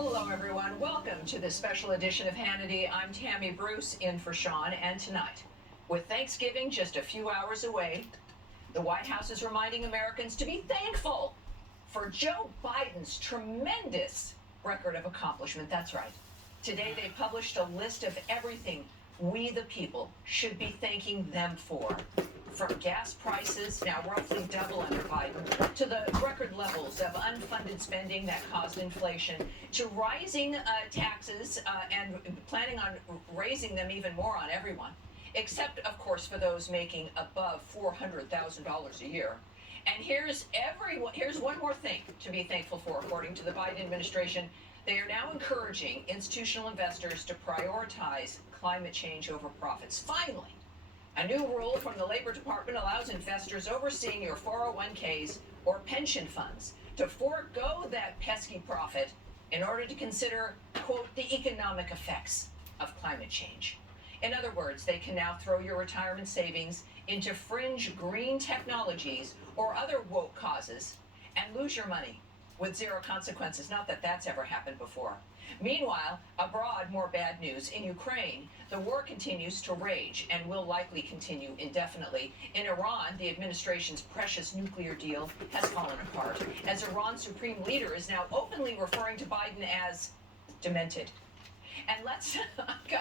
Hello, everyone. Welcome to this special edition of Hannity. I'm Tammy Bruce in for Sean, and tonight, with Thanksgiving just a few hours away, the White House is reminding Americans to be thankful for Joe Biden's tremendous record of accomplishment. That's right. Today, they published a list of everything we, the people, should be thanking them for. From gas prices, now roughly double under Biden, to the record levels of unfunded spending that caused inflation, to rising taxes and planning on raising them even more on everyone, except, of course, for those making above $400,000 a year. And here's one more thing to be thankful for, according to the Biden administration. They are now encouraging institutional investors to prioritize climate change over profits. Finally, a new rule from the Labor Department allows investors overseeing your 401ks or pension funds to forego that pesky profit in order to consider, quote, the economic effects of climate change. In other words, they can now throw your retirement savings into fringe green technologies or other woke causes and lose your money with zero consequences. Not that that's ever happened before. Meanwhile, abroad, more bad news. In Ukraine, the war continues to rage and will likely continue indefinitely. In Iran, the administration's precious nuclear deal has fallen apart, as Iran's supreme leader is now openly referring to Biden as demented. And let's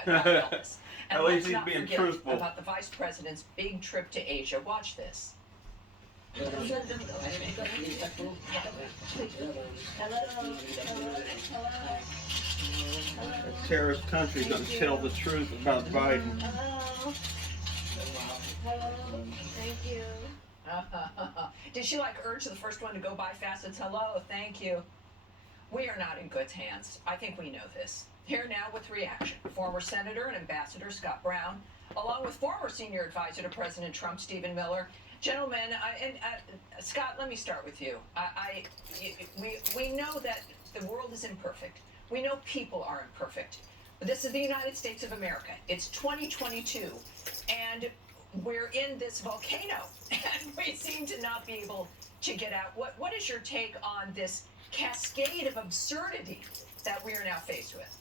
At least he's being truthful about the vice president's big trip to Asia. Watch this. A terrorist country going to tell the truth about Biden. Hello. Hello. Thank you. Did she urge the first one to go by fast? It's hello, thank you. We are not in good hands. I think we know this. Here now with reaction, former Senator and Ambassador Scott Brown, along with former senior advisor to President Trump, Stephen Miller. Gentlemen, Scott, let me start with you. We know that the world is imperfect. We know people are imperfect. But this is the United States of America. It's 2022, and we're in this volcano, and we seem to not be able to get out. What is your take on this cascade of absurdity that we are now faced with?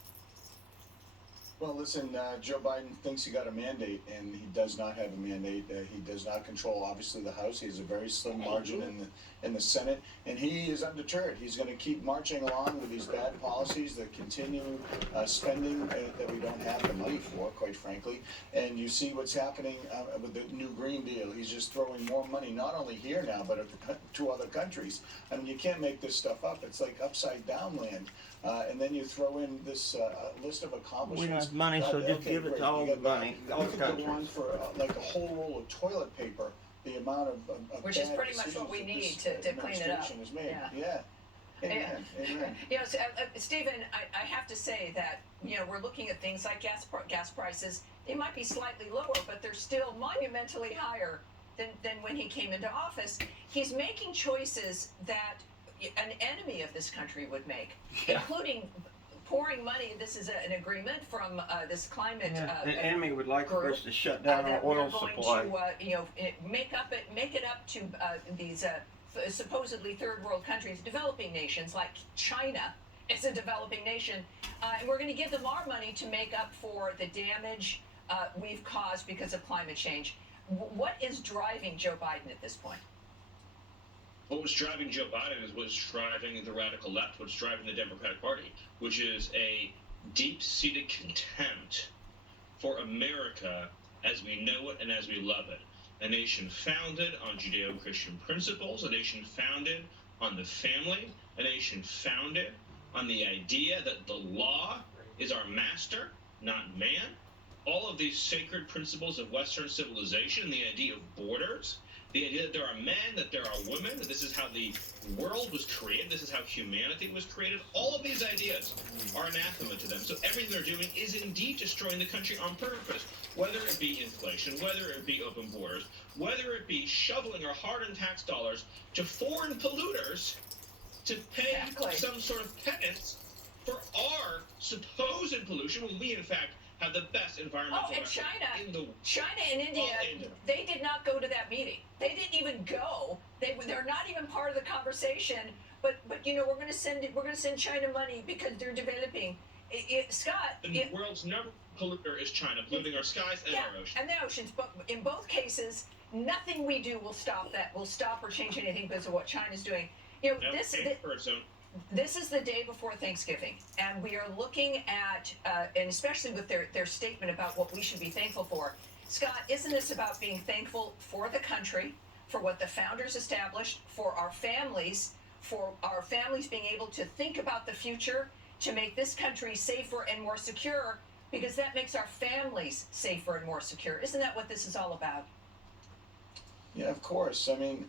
Well, listen, Joe Biden thinks he got a mandate, and he does not have a mandate. He does not control, obviously, the House. He has a very slim margin in the Senate, and he is undeterred. He's going to keep marching along with these bad policies that continue spending that we don't have the money for, quite frankly. And you see what's happening with the new Green Deal. He's just throwing more money, not only here now, but to other countries. I mean, you can't make this stuff up. It's like upside down land. And then you throw in this list of accomplishments. We have money, so just give it to all the money. All You could go on for like a whole roll of toilet paper. The amount of which is pretty much what we need to clean it up. Yeah. Amen. Amen. Stephen, I have to say that we're looking at things like gas prices. They might be slightly lower, but they're still monumentally higher than when he came into office. He's making choices that an enemy of this country would make, including pouring money. This is an agreement from this climate. The enemy would like for us to shut down our oil supply. To, make it up to these supposedly third world countries, developing nations like China is a developing nation, and we're going to give them our money to make up for the damage we've caused because of climate change. What is driving Joe Biden at this point? What was driving Joe Biden is what's driving the radical left, what's driving the Democratic Party, which is a deep-seated contempt for America as we know it and as we love it. A nation founded on Judeo-Christian principles, a nation founded on the family, a nation founded on the idea that the law is our master, not man. All of these sacred principles of Western civilization, the idea of borders, the idea that there are men, that there are women, that this is how the world was created, this is how humanity was created, all of these ideas are anathema to them. So everything they're doing is indeed destroying the country on purpose, whether it be inflation, whether it be open borders, whether it be shoveling our hard-earned tax dollars to foreign polluters to pay some sort of penance for our supposed pollution when we, in fact, have the best environmental and record China and India, they did not go to that meeting. They didn't even go. They're not even part of the conversation but we're going to send China money because they're developing. Scott, The world's number one polluter is China, polluting our skies and our oceans. and the oceans. But in both cases, nothing we do will stop that. Will stop or change anything because of what China's doing. This is the day before Thanksgiving, and we are looking at, and especially with their statement about what we should be thankful for. Scott, isn't this about being thankful for the country, for what the founders established, for our families being able to think about the future, to make this country safer and more secure, because that makes our families safer and more secure. Isn't that what this is all about? Yeah, of course. I mean,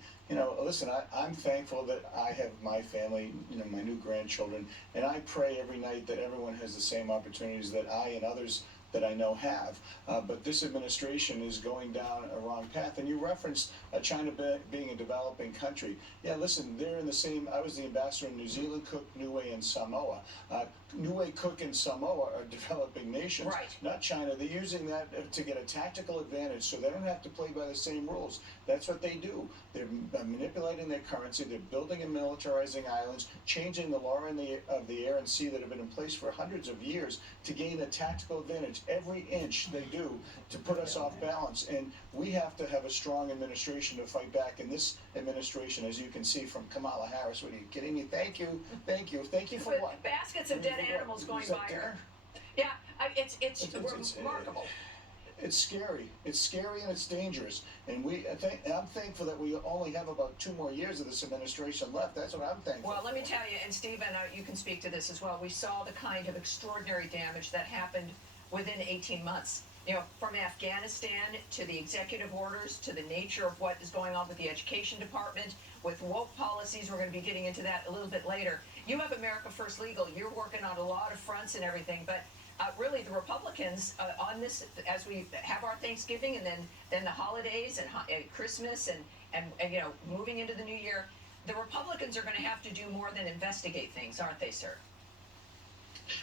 listen, I'm thankful that I have my family, my new grandchildren, and I pray every night that everyone has the same opportunities that I and others that I know have. But this administration is going down a wrong path. And you referenced China being a developing country. Yeah, listen, they're in the same, I was the ambassador in New Zealand, Cook, Niue, and Samoa. Niue, Cook, and Samoa are developing nations, right, not China. They're using that to get a tactical advantage so they don't have to play by the same rules. That's what they do. They're manipulating their currency. They're building and militarizing islands, changing the law of the air and sea that have been in place for hundreds of years to gain a tactical advantage. Every inch they do to put us off balance. And we have to have a strong administration to fight back. And this administration, as you can see from Kamala Harris, what are you kidding me? Thank you for what? Baskets of dead animals going by her. Yeah, it's remarkable. It's scary. It's scary and it's dangerous. And I'm thankful that we only have about 2 more years of this administration left. That's what I'm thankful. Well, let me tell you, and Stephen, you can speak to this as well. We saw the kind of extraordinary damage that happened within 18 months. From Afghanistan to the executive orders to the nature of what is going on with the education department, with woke policies. We're going to be getting into that a little bit later. You have America First Legal. You're working on a lot of fronts and everything, but really the Republicans on this, as we have our Thanksgiving and then the holidays and Christmas and moving into the new year, the Republicans are going to have to do more than investigate things, aren't they, sir?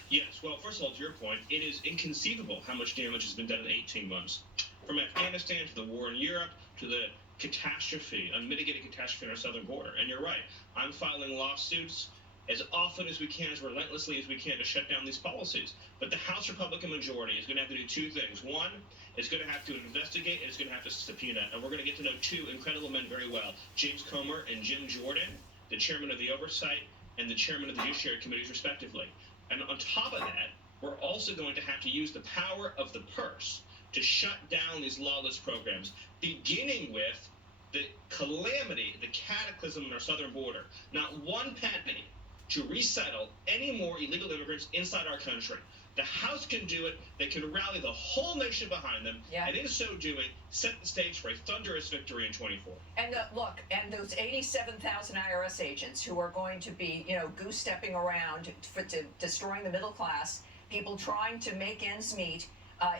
Yes, well, first of all, to your point, it is inconceivable how much damage has been done in 18 months. From Afghanistan to the war in Europe to the catastrophe, unmitigated catastrophe on our southern border. And you're right, I'm filing lawsuits as often as we can, as relentlessly as we can, to shut down these policies. But the House Republican majority is going to have to do 2 things. One, it's going to have to investigate, and it's going to have to subpoena. And we're going to get to know 2 incredible men very well, James Comer and Jim Jordan, the chairman of the Oversight and the chairman of the Judiciary Committees, respectively. And on top of that, we're also going to have to use the power of the purse to shut down these lawless programs, beginning with the calamity, the cataclysm on our southern border. Not one penny to resettle any more illegal immigrants inside our country. The House can do it. They can rally the whole nation behind them. Yeah. And in so doing, set the stage for a thunderous victory in 24. And look, and those 87,000 IRS agents who are going to be, goose-stepping around to destroying the middle class, people trying to make ends meet,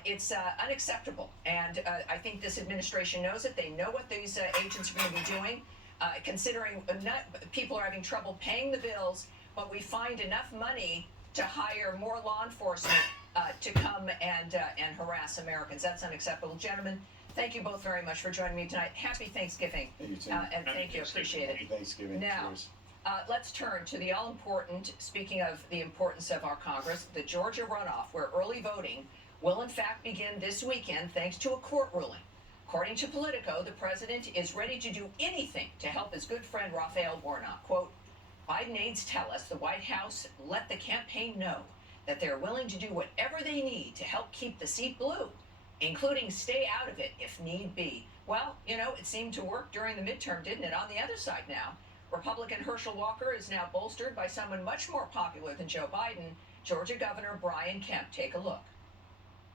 it's unacceptable. And I think this administration knows it. They know what these agents are going to be doing, considering people are having trouble paying the bills, but we find enough money to hire more law enforcement to come and harass Americans. That's unacceptable. Gentlemen, thank you both very much for joining me tonight. Happy Thanksgiving. You too. And thank you. Appreciate it. Happy Thanksgiving. Now, let's turn to the all-important, speaking of the importance of our Congress, the Georgia runoff, where early voting will in fact begin this weekend thanks to a court ruling. According to Politico, the president is ready to do anything to help his good friend Raphael Warnock. Quote, Biden aides tell us the White House let the campaign know that they're willing to do whatever they need to help keep the seat blue, including stay out of it if need be. Well, it seemed to work during the midterm, didn't it? On the other side now, Republican Herschel Walker is now bolstered by someone much more popular than Joe Biden, Georgia Governor Brian Kemp. Take a look.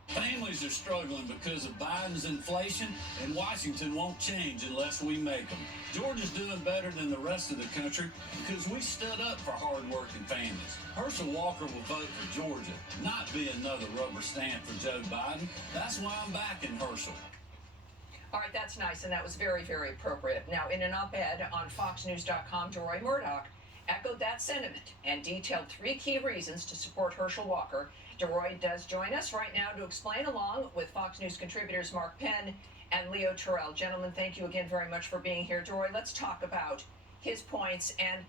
Families are struggling because of Biden's inflation, and Washington won't change unless we make them. Georgia's doing better than the rest of the country because we stood up for hard-working families. Herschel Walker will vote for Georgia, not be another rubber stamp for Joe Biden. That's why I'm backing Herschel. All right, that's nice, and that was very, very appropriate. Now, in an op-ed on FoxNews.com, Roy Murdoch echoed that sentiment and detailed 3 key reasons to support Herschel Walker. DeRoy does join us right now to explain, along with Fox News contributors Mark Penn and Leo Terrell. Gentlemen, thank you again very much for being here. DeRoy, let's talk about his points. And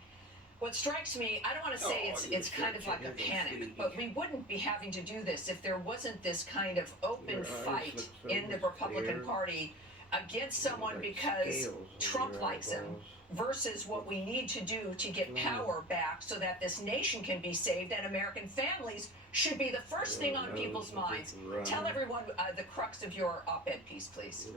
What strikes me, I don't want to say it's kind of like a panic, but we wouldn't be having to do this if there wasn't this kind of open fight in the Republican Party against someone because Trump likes him versus what we need to do to get power back so that this nation can be saved and American families should be the first thing on people's minds. Tell everyone the crux of your op-ed piece, please.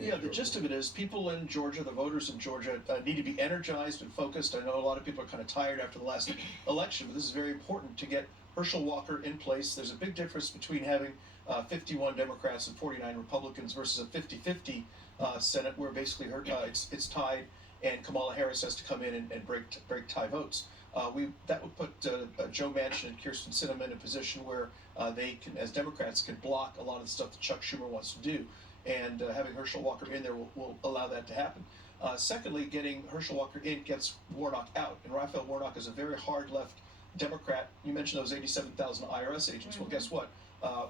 Yeah, the gist of it is people in Georgia, the voters in Georgia, need to be energized and focused. I know a lot of people are kind of tired after the last election, but this is very important to get Herschel Walker in place. There's a big difference between having 51 Democrats and 49 Republicans versus a 50-50 Senate where basically it's tied and Kamala Harris has to come in and break tie votes. That would put Joe Manchin and Kyrsten Sinema in a position where they can, as Democrats, can block a lot of the stuff that Chuck Schumer wants to do, and having Herschel Walker in there will allow that to happen. Secondly, getting Herschel Walker in gets Warnock out, and Raphael Warnock is a very hard left Democrat. You mentioned those 87,000 IRS agents. Well, guess what?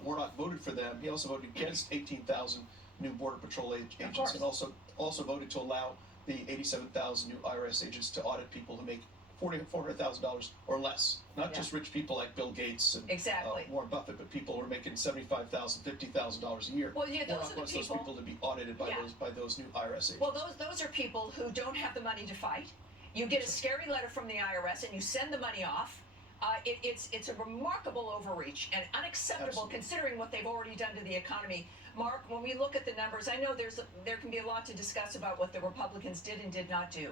Warnock voted for them. He also voted against 18,000 new Border Patrol agents, and also voted to allow the 87,000 new IRS agents to audit people who make $400,000 or less. Not just rich people like Bill Gates and Warren Buffett, but people who are making $75,000, $50,000 a year. Well, yeah, Warnock wants those people to be audited by those new IRS agents. Well, those are people who don't have the money to fight. You get a scary letter from the IRS and you send the money off. It's a remarkable overreach and unacceptable considering what they've already done to the economy. Mark, when we look at the numbers, I know there can be a lot to discuss about what the Republicans did and did not do.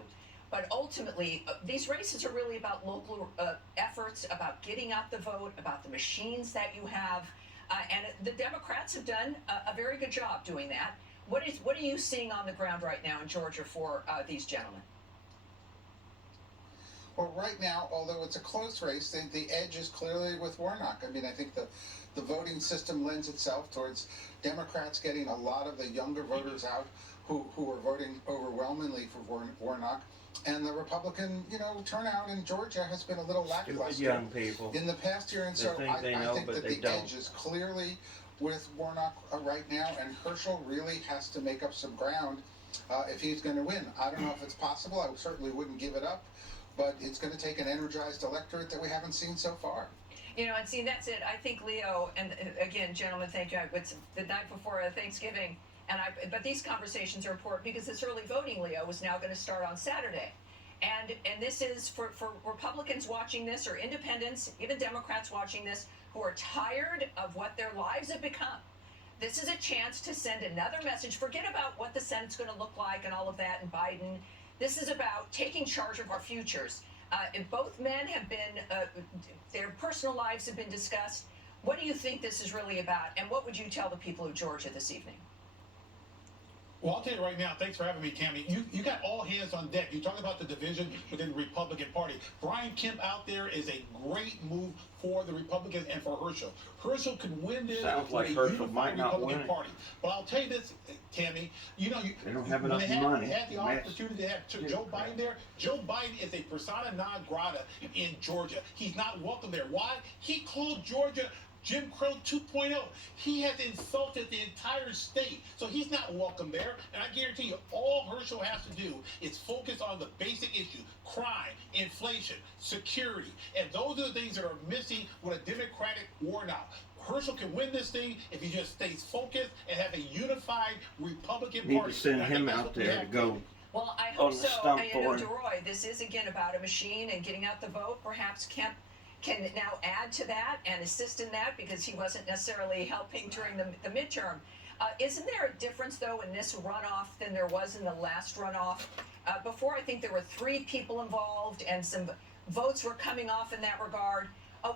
But ultimately, these races are really about local efforts, about getting out the vote, about the machines that you have. And the Democrats have done a very good job doing that. What are you seeing on the ground right now in Georgia for these gentlemen? Well, right now, although it's a close race, the edge is clearly with Warnock. I mean, I think the voting system lends itself towards Democrats getting a lot of the younger voters out who are voting overwhelmingly for Warnock. And the Republican, turnout in Georgia has been a little lackluster young people in the past year. And so I think that the edge is clearly with Warnock right now, and Herschel really has to make up some ground if he's going to win. I don't know if it's possible. I certainly wouldn't give it up. But it's going to take an energized electorate that we haven't seen so far. And see, that's it. I think Leo, and again, gentlemen, thank you. It's the night before Thanksgiving, but these conversations are important because this early voting, Leo, is now going to start on Saturday. And this is for Republicans watching this, or independents, even Democrats watching this, who are tired of what their lives have become. This is a chance to send another message. Forget about what the Senate's going to look like and all of that, and Biden. This is about taking charge of our futures. If both men have been, their personal lives have been discussed. What do you think this is really about? And what would you tell the people of Georgia this evening? Well, I'll tell you right now, thanks for having me, Tammy. You got all hands on deck. You talk about the division within the Republican Party. Brian Kemp out there is a great move for the Republicans and for Herschel. Herschel could win this. Sounds like Herschel might not Republican win. Party. But I'll tell you this, Tammy. They don't have enough money. They had the opportunity to have Joe Biden there. Joe Biden is a persona non grata in Georgia. He's not welcome there. Why? He called Georgia Jim Crow 2.0. He has insulted the entire state, so he's not welcome there. And I guarantee you, all Herschel has to do is focus on the basic issue: crime, inflation, security. And those are the things that are missing with a Democratic Warnock. Herschel can win this thing if he just stays focused and have a unified Republican Party. Need to send him out there to go. Well, I hope on the so. stump I for know, him. DeRoy, this is again about a machine and getting out the vote. Perhaps Kemp can now add to that and assist in that because he wasn't necessarily helping during the midterm. Isn't there a difference, though, in this runoff than there was in the last runoff? Before, I think there were 3 people involved and some votes were coming off in that regard.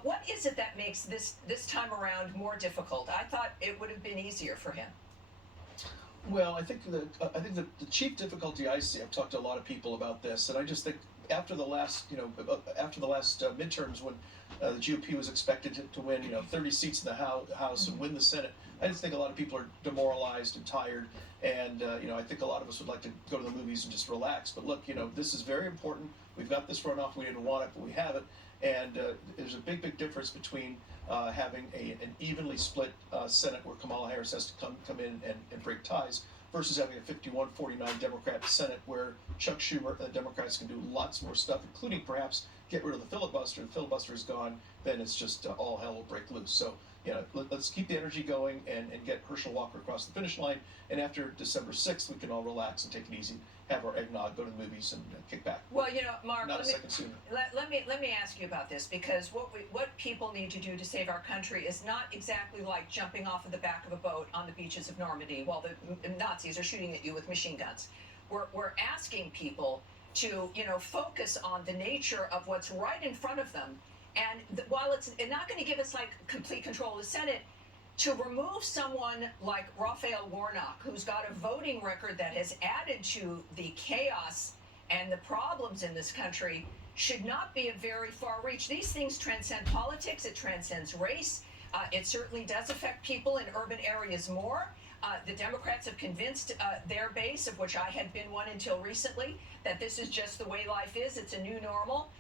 What is it that makes this time around more difficult? I thought it would have been easier for him. Well, I think the chief difficulty I see, I've talked to a lot of people about this, and I just think after the last midterms when the GOP was expected to win 30 seats in the House and win the Senate, I just think a lot of people are demoralized and tired, and I think a lot of us would like to go to the movies and just relax. But look, this is very important. We've got this runoff. We didn't want it, but we have it, and there's a big difference between having an evenly split Senate where Kamala Harris has to come in and break ties versus having a 51-49 Democrat Senate where Chuck Schumer and the Democrats can do lots more stuff, including perhaps get rid of the filibuster is gone, then it's just all hell will break loose. So, let's keep the energy going and get Herschel Walker across the finish line. And after December 6th, we can all relax and take it easy, have our eggnog, go to the movies, and kick back. Well, Mark, Not a second sooner. let me ask you about this, because what people need to do to save our country is not exactly like jumping off of the back of a boat on the beaches of Normandy while the Nazis are shooting at you with machine guns. We're asking people to focus on the nature of what's right in front of them, and while it's not going to give us like complete control of the Senate, to remove someone like Raphael Warnock, who's got a voting record that has added to the chaos and the problems in this country, should not be a very far reach. These things transcend politics, it transcends race. It certainly does affect people in urban areas more. The Democrats have convinced their base, of which I had been one until recently, that this is just the way life is, it's a new normal.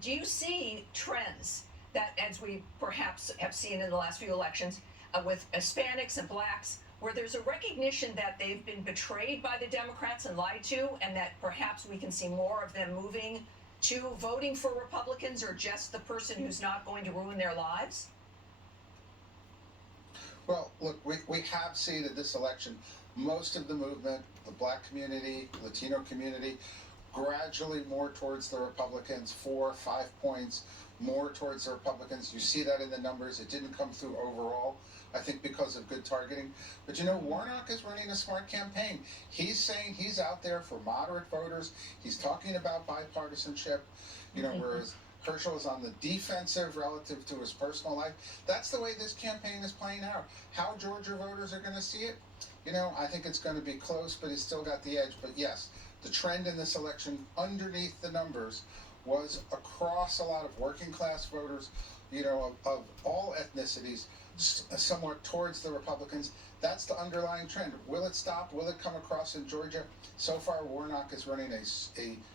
Do you see trends that, as we perhaps have seen in the last few elections, with Hispanics and blacks, where there's a recognition that they've been betrayed by the Democrats and lied to, and that perhaps we can see more of them moving to voting for Republicans, or just the person who's not going to ruin their lives? Well, look, we have seen in this election most of the movement, the black community, Latino community, gradually more towards the Republicans, 4 or 5 points more towards the Republicans. You see that in the numbers. It didn't come through overall, I think, because of good targeting. But Warnock is running a smart campaign. He's saying he's out there for moderate voters. He's talking about bipartisanship, whereas Herschel is on the defensive relative to his personal life. That's the way this campaign is playing out. How Georgia voters are going to see it, I think it's going to be close, but he's still got the edge. But yes, the trend in this election underneath the numbers was across a lot of working class voters, of all ethnicities, somewhat towards the Republicans. That's the underlying trend. Will it stop? Will it come across in Georgia? So far, Warnock is running a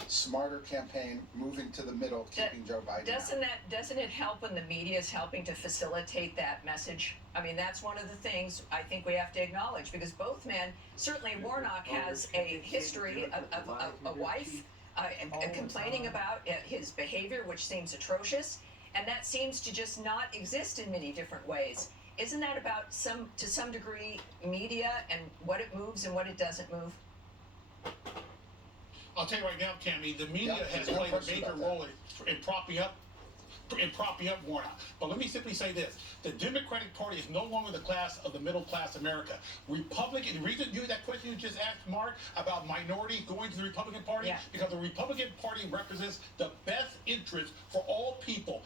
smarter campaign, moving to the middle, keeping Joe Biden out. Doesn't it help when the media is helping to facilitate that message? I mean, that's one of the things I think we have to acknowledge, because both men, certainly Warnock has a history of a wife complaining about his behavior, which seems atrocious, and that seems to just not exist in many different ways. Isn't that about to some degree media and what it moves and what it doesn't move? I'll tell you right now, Tammy, the media has played a major role in propping up Warnock. But let me simply say this: the Democratic Party is no longer the class of the middle class America. Republican. The reason that question you just asked, Mark, about minorities going to the Republican Party, because the Republican Party represents the best interest for all people.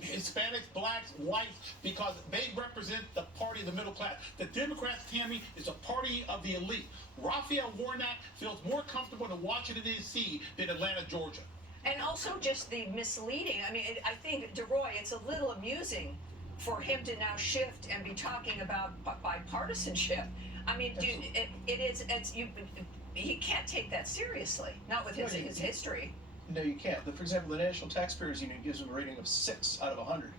Hispanics, blacks, whites, because they represent the party of the middle class. The Democrats, Tammy, is a party of the elite. Raphael Warnock feels more comfortable in Washington, D.C. than Atlanta, Georgia. And also just the misleading. I mean, I think, DeRoy, it's a little amusing for him to now shift and be talking about bipartisanship. I mean, he can't take that seriously, not with his history. No, you can't. For example, the National Taxpayers Union gives him a rating of 6 out of 100.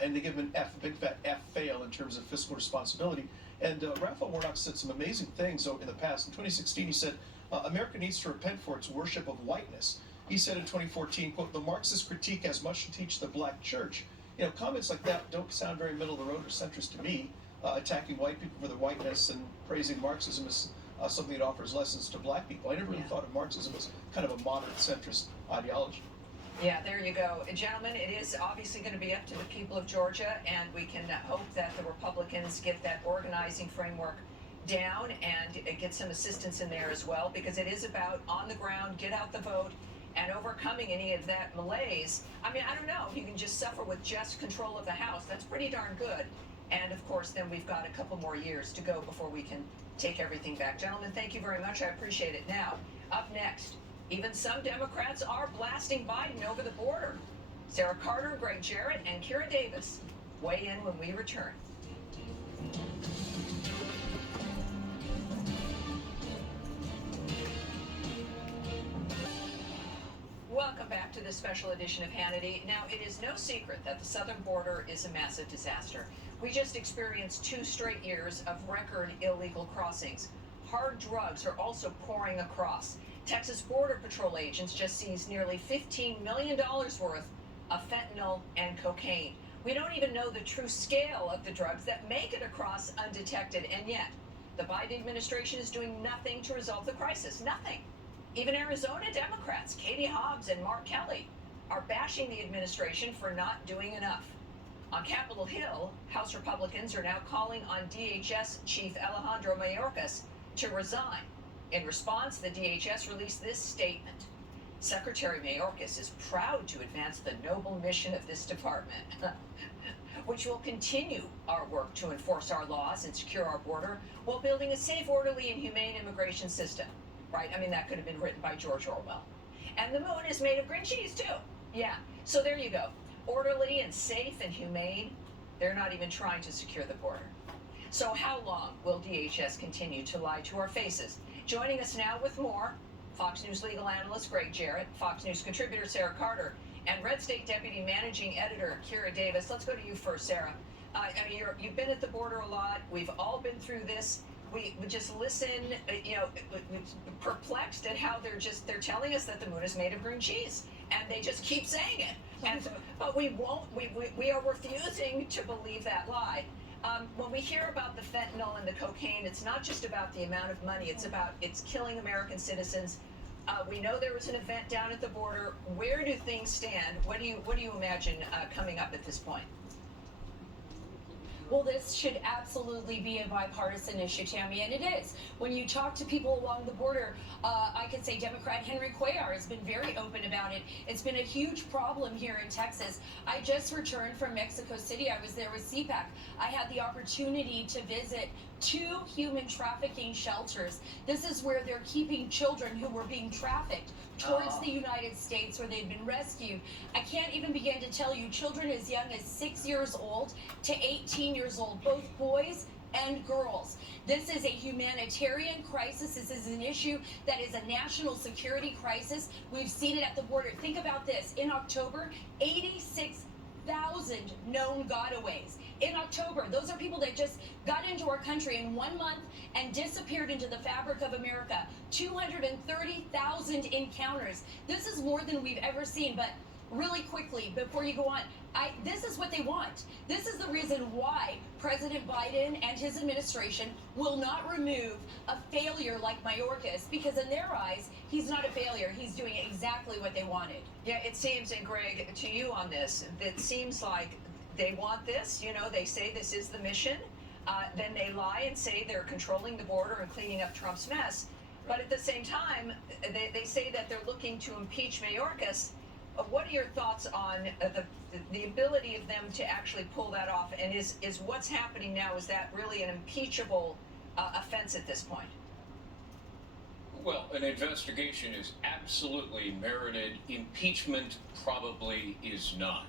And they give him an F, a big fat F fail in terms of fiscal responsibility. And Raphael Warnock said some amazing things in the past. In 2016, he said, America needs to repent for its worship of whiteness. He said in 2014, quote, the Marxist critique has much to teach the black church. Comments like that don't sound very middle of the road or centrist to me. Attacking white people for their whiteness and praising Marxism as something that offers lessons to black people. I never really thought of Marxism as kind of a moderate centrist ideology. Yeah, there you go. Gentlemen, it is obviously going to be up to the people of Georgia, and we can hope that the Republicans get that organizing framework down and get some assistance in there as well, because it is about on the ground, get out the vote, and overcoming any of that malaise. I mean, I don't know if you can just suffer with just control of the House. That's pretty darn good. And of course, then we've got a couple more years to go before we can take everything back. Gentlemen, thank you very much. I appreciate it. Now, up next, even some Democrats are blasting Biden over the border. Sarah Carter, Greg Jarrett, and Kira Davis weigh in when we return. Welcome back to this special edition of Hannity. Now, it is no secret that the southern border is a massive disaster. We just experienced 2 straight years of record illegal crossings. Hard drugs are also pouring across. Texas Border Patrol agents just seized nearly $15 million worth of fentanyl and cocaine. We don't even know the true scale of the drugs that make it across undetected, and yet the Biden administration is doing nothing to resolve the crisis. Nothing. Even Arizona Democrats, Katie Hobbs and Mark Kelly, are bashing the administration for not doing enough. On Capitol Hill, House Republicans are now calling on DHS Chief Alejandro Mayorkas to resign. In response, the DHS released this statement. Secretary Mayorkas is proud to advance the noble mission of this department, which will continue our work to enforce our laws and secure our border while building a safe, orderly, and humane immigration system. Right? I mean, that could have been written by George Orwell. And the moon is made of green cheese, too. Yeah. So there you go. Orderly and safe and humane. They're not even trying to secure the border. So how long will DHS continue to lie to our faces? Joining us now with more, Fox News legal analyst Greg Jarrett, Fox News contributor Sarah Carter, and Red State Deputy Managing Editor Kira Davis. Let's go to you first, Sarah. I mean, you've been at the border a lot. We've all been through this. We just listen, perplexed at how they're telling us that the moon is made of green cheese, and they just keep saying it. But we are refusing to believe that lie. When we hear about the fentanyl and the cocaine, it's not just about the amount of money. It's killing American citizens. We know there was an event down at the border. Where do things stand? What do you imagine coming up at this point? Well, this should absolutely be a bipartisan issue, Tammy, and it is. When you talk to people along the border, I could say Democrat Henry Cuellar has been very open about it. It's been a huge problem here in Texas. I just returned from Mexico City. I was there with CPAC. I had the opportunity to visit 2 human trafficking shelters. This is where they're keeping children who were being trafficked towards the United States, where they'd been rescued. I can't even begin to tell you, children as young as 6 years old to 18 years old, both boys and girls. This is a humanitarian crisis. This is an issue that is a national security crisis. We've seen it at the border. Think about this. In October, 86,000 known gotaways. In October, those are people that just got into our country in 1 month and disappeared into the fabric of America. 230,000 encounters. This is more than we've ever seen. But really quickly, before you go on, this is what they want. This is the reason why President Biden and his administration will not remove a failure like Mayorkas, because in their eyes, he's not a failure. He's doing exactly what they wanted. Yeah, it seems, and Greg, to you on this, it seems like they want this. They say this is the mission. Then they lie and say they're controlling the border and cleaning up Trump's mess. But at the same time, they say that they're looking to impeach Mayorkas. What are your thoughts on the ability of them to actually pull that off? And is what's happening now, is that really an impeachable offense at this point? Well, an investigation is absolutely merited. Impeachment probably is not.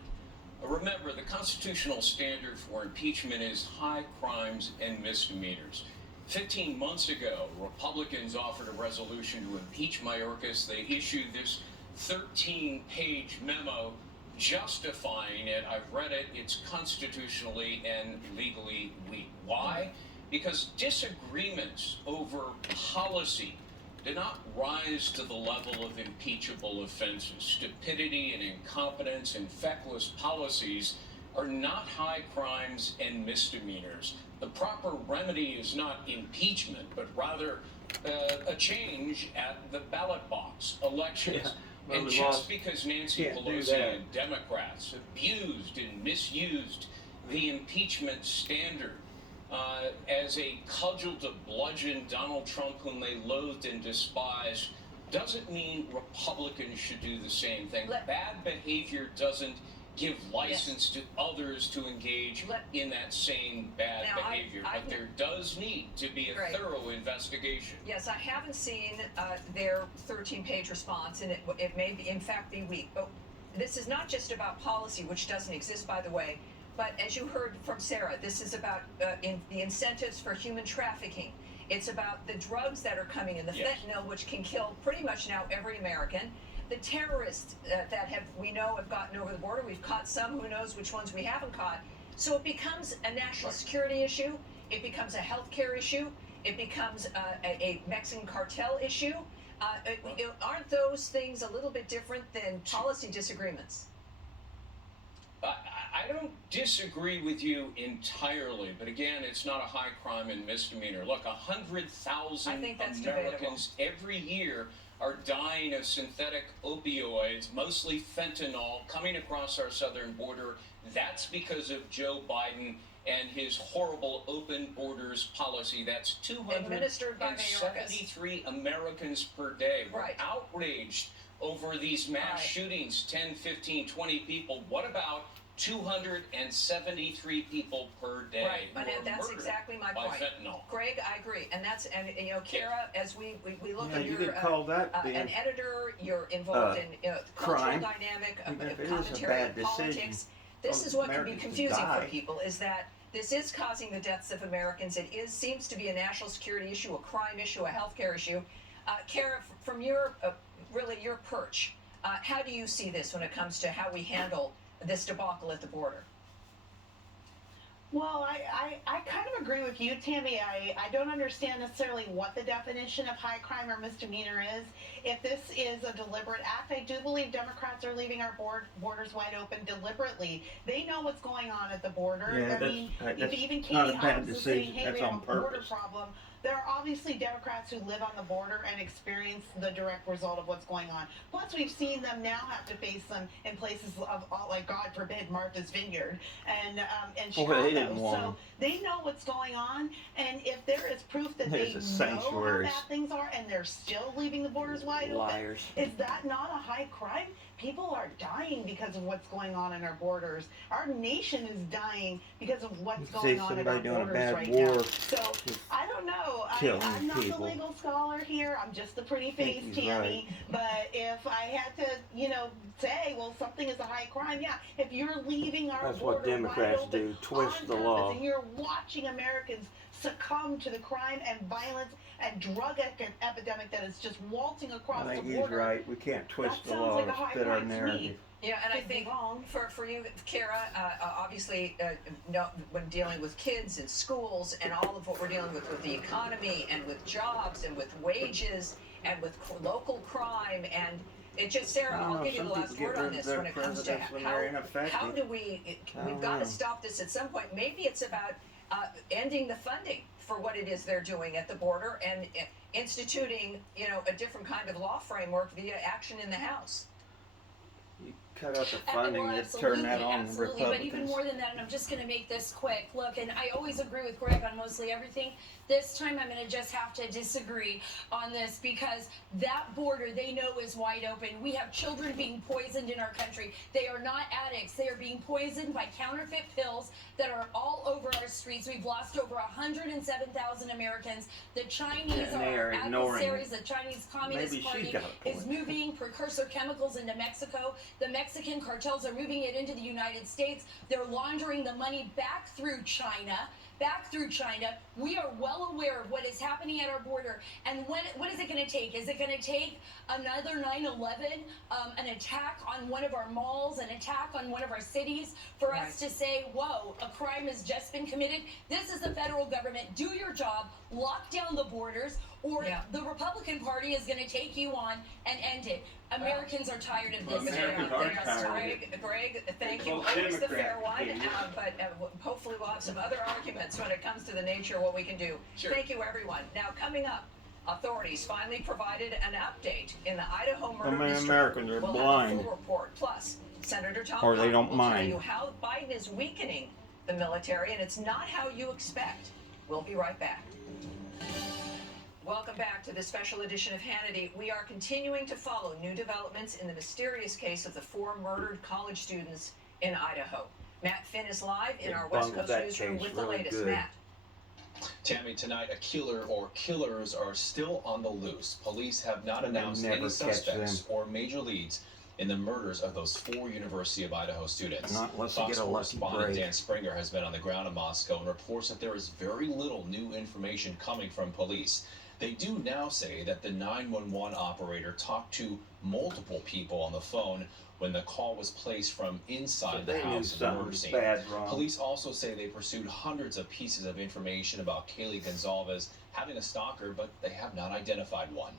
Remember, the constitutional standard for impeachment is high crimes and misdemeanors. 15 months ago, Republicans offered a resolution to impeach Mayorkas. They issued this 13-page memo justifying it. I've read it. It's constitutionally and legally weak. Why? Because disagreements over policy did not rise to the level of impeachable offenses. Stupidity and incompetence and feckless policies are not high crimes and misdemeanors. The proper remedy is not impeachment, but rather a change at the ballot box, elections. Yeah, and just because Nancy Pelosi and Democrats abused and misused the impeachment standard as a cudgel to bludgeon Donald Trump, whom they loathed and despised, doesn't mean Republicans should do the same thing. Bad behavior doesn't give license to others to engage in that same bad behavior. But there does need to be a thorough investigation. Yes, I haven't seen their 13-page response, and it may, in fact, be weak. But this is not just about policy, which doesn't exist, by the way. But as you heard from Sarah, this is about the incentives for human trafficking. It's about the drugs that are coming in, the fentanyl, which can kill pretty much now every American. The terrorists that we know have gotten over the border. We've caught some. Who knows which ones we haven't caught? So it becomes a national security issue. It becomes a healthcare issue. It becomes a Mexican cartel issue. Aren't those things a little bit different than policy disagreements? I don't disagree with you entirely, but again, it's not a high crime and misdemeanor. Look, 100,000 I think that's Americans every year are dying of synthetic opioids, mostly fentanyl, coming across our southern border. That's because of Joe Biden and his horrible open borders policy. That's Administered by Mayorkas. 273 Americans per day. We're Right. outraged over these mass shootings, 10, 15, 20 people. What about 273 people per day Right, who and are that's murdered exactly my by point. fentanyl? Greg, I agree, and Kara, as we look Yeah, at you your could call that an being editor, you're involved in cultural crime. dynamic, Even if it is a commentary bad on decision politics. This for is what can be Americans to confusing for die. people, is that this is causing the deaths of Americans. It seems to be a national security issue, a crime issue, a healthcare issue. Kara, from your really your perch, how do you see this when it comes to how we handle this debacle at the border? Well, I kind of agree with you, Tammy. I don't understand necessarily what the definition of high crime or misdemeanor is. If this is a deliberate act, I do believe Democrats are leaving our borders wide open deliberately. They know what's going on at the border. Yeah, if even that's Katie not a bad Hobbs is saying, decision. hey, That's we have on a border purpose. problem, there are obviously Democrats who live on the border and experience the direct result of what's going on. Plus, we've seen them now have to face them in places of, like, God forbid, Martha's Vineyard and Chicago. Well, they didn't want so them. they know what's going on, and if there is proof that There's they a know how sanctuary. bad things are and they're still leaving the borders wide Liars. open, is that not a high crime? People are dying because of what's going on in our borders. Our nation is dying because of what's You going see on in our somebody doing a borders bad right war, now. So I don't know. killing I'm not the people. legal scholar here. I'm just the pretty think face he's Tammy. But if I had to, say, well, something is a high crime, yeah. If you're leaving our That's border what Democrats wide open do, twist on the purpose, law. and you're watching Americans succumb to the crime and violence and drug epidemic that is just waltzing across I think the he's border. right. We can't twist That the sounds law like a to high fit our crime to me. narrative. Yeah, and I Could be think wrong. for you, Kara, obviously, when dealing with kids in schools and all of what we're dealing with the economy and with jobs and with wages and with local crime and it just, Sarah, I don't I'll know, give you some the last people word get on rid of this their when it comes to presidents when they're ineffective. how do I we've don't got know. to stop this at some point. Maybe it's about ending the funding for what it is they're doing at the border and instituting, a different kind of law framework via action in the House. You cut out the funding, Well, just turn that on the absolutely. But even Republicans. more than that, and I'm just going to make this quick. Look, and I always agree with Greg on mostly everything. This time I'm going to just have to disagree on this because that border they know is wide open. We have children being poisoned in our country. They are not addicts. They are being poisoned by counterfeit pills that are all over our streets. We've lost over 107,000 Americans. The Chinese And they are are ignoring adversaries. The Chinese Communist Maybe she's Party got a is point. moving precursor chemicals into Mexico. The Mexican cartels are moving it into the United States. They're laundering the money back through China. We are well aware of what is happening at our border. And what is it going to take? Is it going to take another 9/11, an attack on one of our malls, an attack on one of our cities for us to say, whoa, a crime has just been committed? This is the federal government. Do your job. Lock down the borders. Or the Republican Party is going to take you on and end it. Americans are tired of this. Americans are tired. Greg, thank you. Both Always the fair Democrats, one, but hopefully we'll have some other arguments when it comes to the nature of what we can do. Sure. Thank you, everyone. Now, coming up, authorities finally provided an update in the Idaho murder mystery. Americans are We'll blind. have a full report. Plus, Senator Tom Or they Cotton don't will tell mind. you how Biden is weakening the military, and it's not how you expect. We'll be right back. Welcome back to this special edition of Hannity. We are continuing to follow new developments in the mysterious case of the 4 murdered college students in Idaho. Matt Finn is live in They our West bungled Coast that newsroom case with the really latest. good. Matt. Tammy, tonight a killer or killers are still on the loose. Police have not announced never any catch suspects or major leads in the murders of those 4 University of Idaho students. Not unless you Fox get a lucky correspondent break. Dan Springer has been on the ground in Moscow and reports that there is very little new information coming from police. They do now say that the 911 operator talked to multiple people on the phone when the call was placed from inside So the they knew house of the murder something scene. bad wrong. Police also say they pursued hundreds of pieces of information about Kaylee Gonzalez having a stalker, but they have not identified one.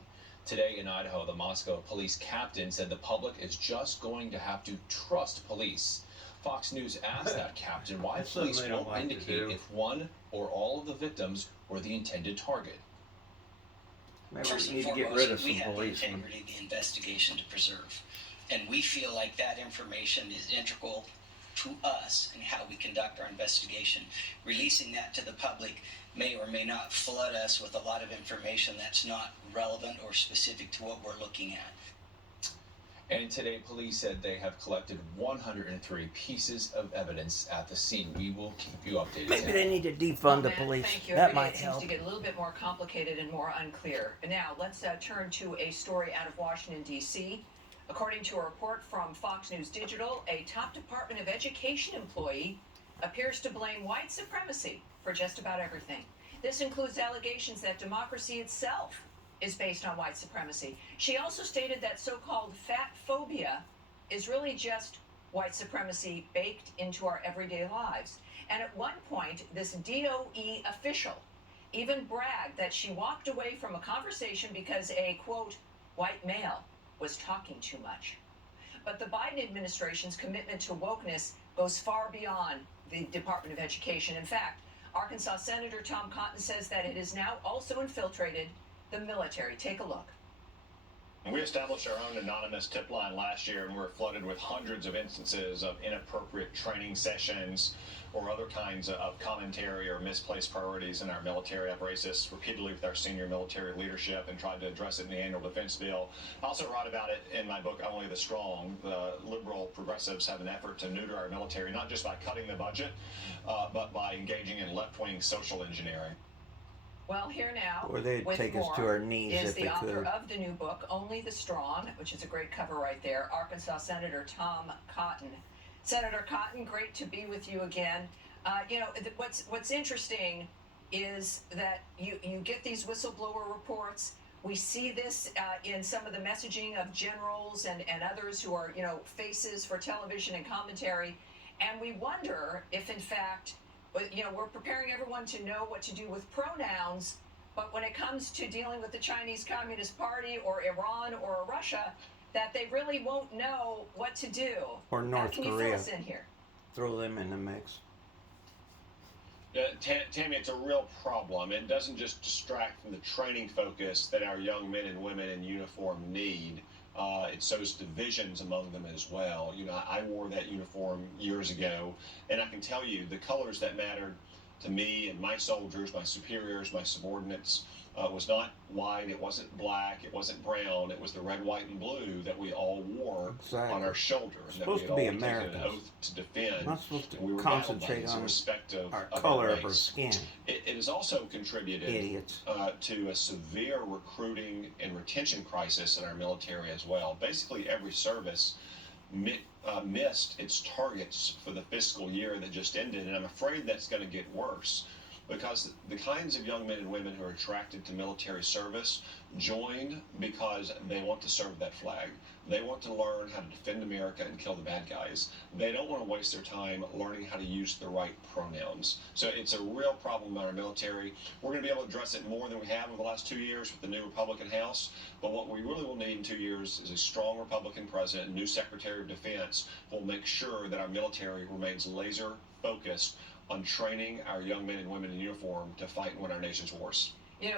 Today in Idaho, the Moscow police captain said the public is just going to have to trust police. Fox News asked that captain why That's something police they don't won't like to indicate do. if one or all of the victims were the intended target. Maybe First we and need to get foremost, rid of we some have the policemen. integrity of the investigation to preserve. And we feel like that information is integral to us and how we conduct our investigation. Releasing that to the public may or may not flood us with a lot of information that's not relevant or specific to what we're looking at. And today, police said they have collected 103 pieces of evidence at the scene. We will keep you updated. Maybe they need to Well, defund the Matt, police. thank you. That Every day might it seems help. to get a little bit more complicated and more unclear. Now, let's turn to a story out of Washington, D.C. According to a report from Fox News Digital, a top Department of Education employee appears to blame white supremacy for just about everything. This includes allegations that democracy itself is based on white supremacy. She also stated that so-called fat phobia is really just white supremacy baked into our everyday lives. And at one point, this DOE official even bragged that she walked away from a conversation because a, quote, white male was talking too much. But the Biden administration's commitment to wokeness goes far beyond the Department of Education. In fact, Arkansas Senator Tom Cotton says that it has now also infiltrated the military. Take a look. We established our own anonymous tip line last year, and we were flooded with hundreds of instances of inappropriate training sessions or other kinds of commentary or misplaced priorities in our military. I've raised this repeatedly with our senior military leadership and tried to address it in the annual defense bill. I also write about it in my book, Only the Strong. The liberal progressives have an effort to neuter our military, not just by cutting the budget, but by engaging in left-wing social engineering. Well, here now, Or they'd with take us more, to our knees is if the they author could. of the new book, Only the Strong, which is a great cover right there, Arkansas Senator Tom Cotton. Senator Cotton, great to be with you again. What's interesting is that you get these whistleblower reports. We see this in some of the messaging of generals and others who are, faces for television and commentary. And we wonder if, in fact, we're preparing everyone to know what to do with pronouns, but when it comes to dealing with the Chinese Communist Party or Iran or Russia, that they really won't know what to do. Or North Can you Korea. fill us in here? Throw them in the mix. Tammy, it's a real problem. It doesn't just distract from the training focus that our young men and women in uniform need. It sows divisions among them as well. I wore that uniform years ago, and I can tell you the colors that mattered to me and my soldiers, my superiors, my subordinates, was not white, it wasn't black, it wasn't brown, it was the red, white, and blue that we all wore on our shoulders. It's supposed to be Americans. An oath to defend. Not supposed to We were concentrate on respect of our our color of race. our skin. It has also contributed Idiots. to a severe recruiting and retention crisis in our military as well. Basically, every service missed its targets for the fiscal year that just ended, and I'm afraid that's going to get worse because the kinds of young men and women who are attracted to military service join because they want to serve that flag. They want to learn how to defend America and kill the bad guys. They don't want to waste their time learning how to use the right pronouns. So it's a real problem in our military. We're going to be able to address it more than we have over the last 2 years with the new Republican House. But what we really will need in 2 years is a strong Republican president and new Secretary of Defense who will make sure that our military remains laser focused on training our young men and women in uniform to fight and win our nation's wars.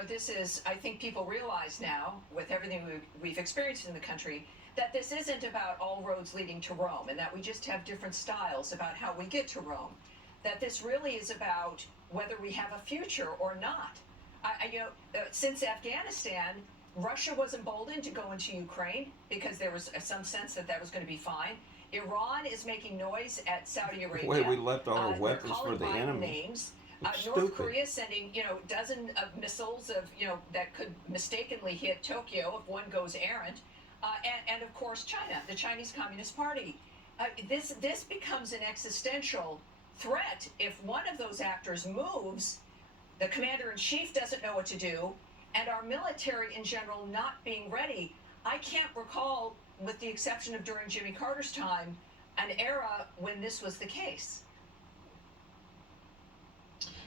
This is, I think people realize now, with everything we've experienced in the country, that this isn't about all roads leading to Rome and that we just have different styles about how we get to Rome. That this really is about whether we have a future or not. Since Afghanistan, Russia was emboldened to go into Ukraine because there was some sense that that was going to be fine. Iran is making noise at Saudi Arabia. The way we left all our weapons they're for the calling Biden enemy. Names. It's North stupid. Korea sending, dozen of missiles of, that could mistakenly hit Tokyo if one goes errant. And of course, China, the Chinese Communist Party. This becomes an existential threat. If one of those actors moves, the commander-in-chief doesn't know what to do, and our military in general not being ready. I can't recall, with the exception of during Jimmy Carter's time, an era when this was the case.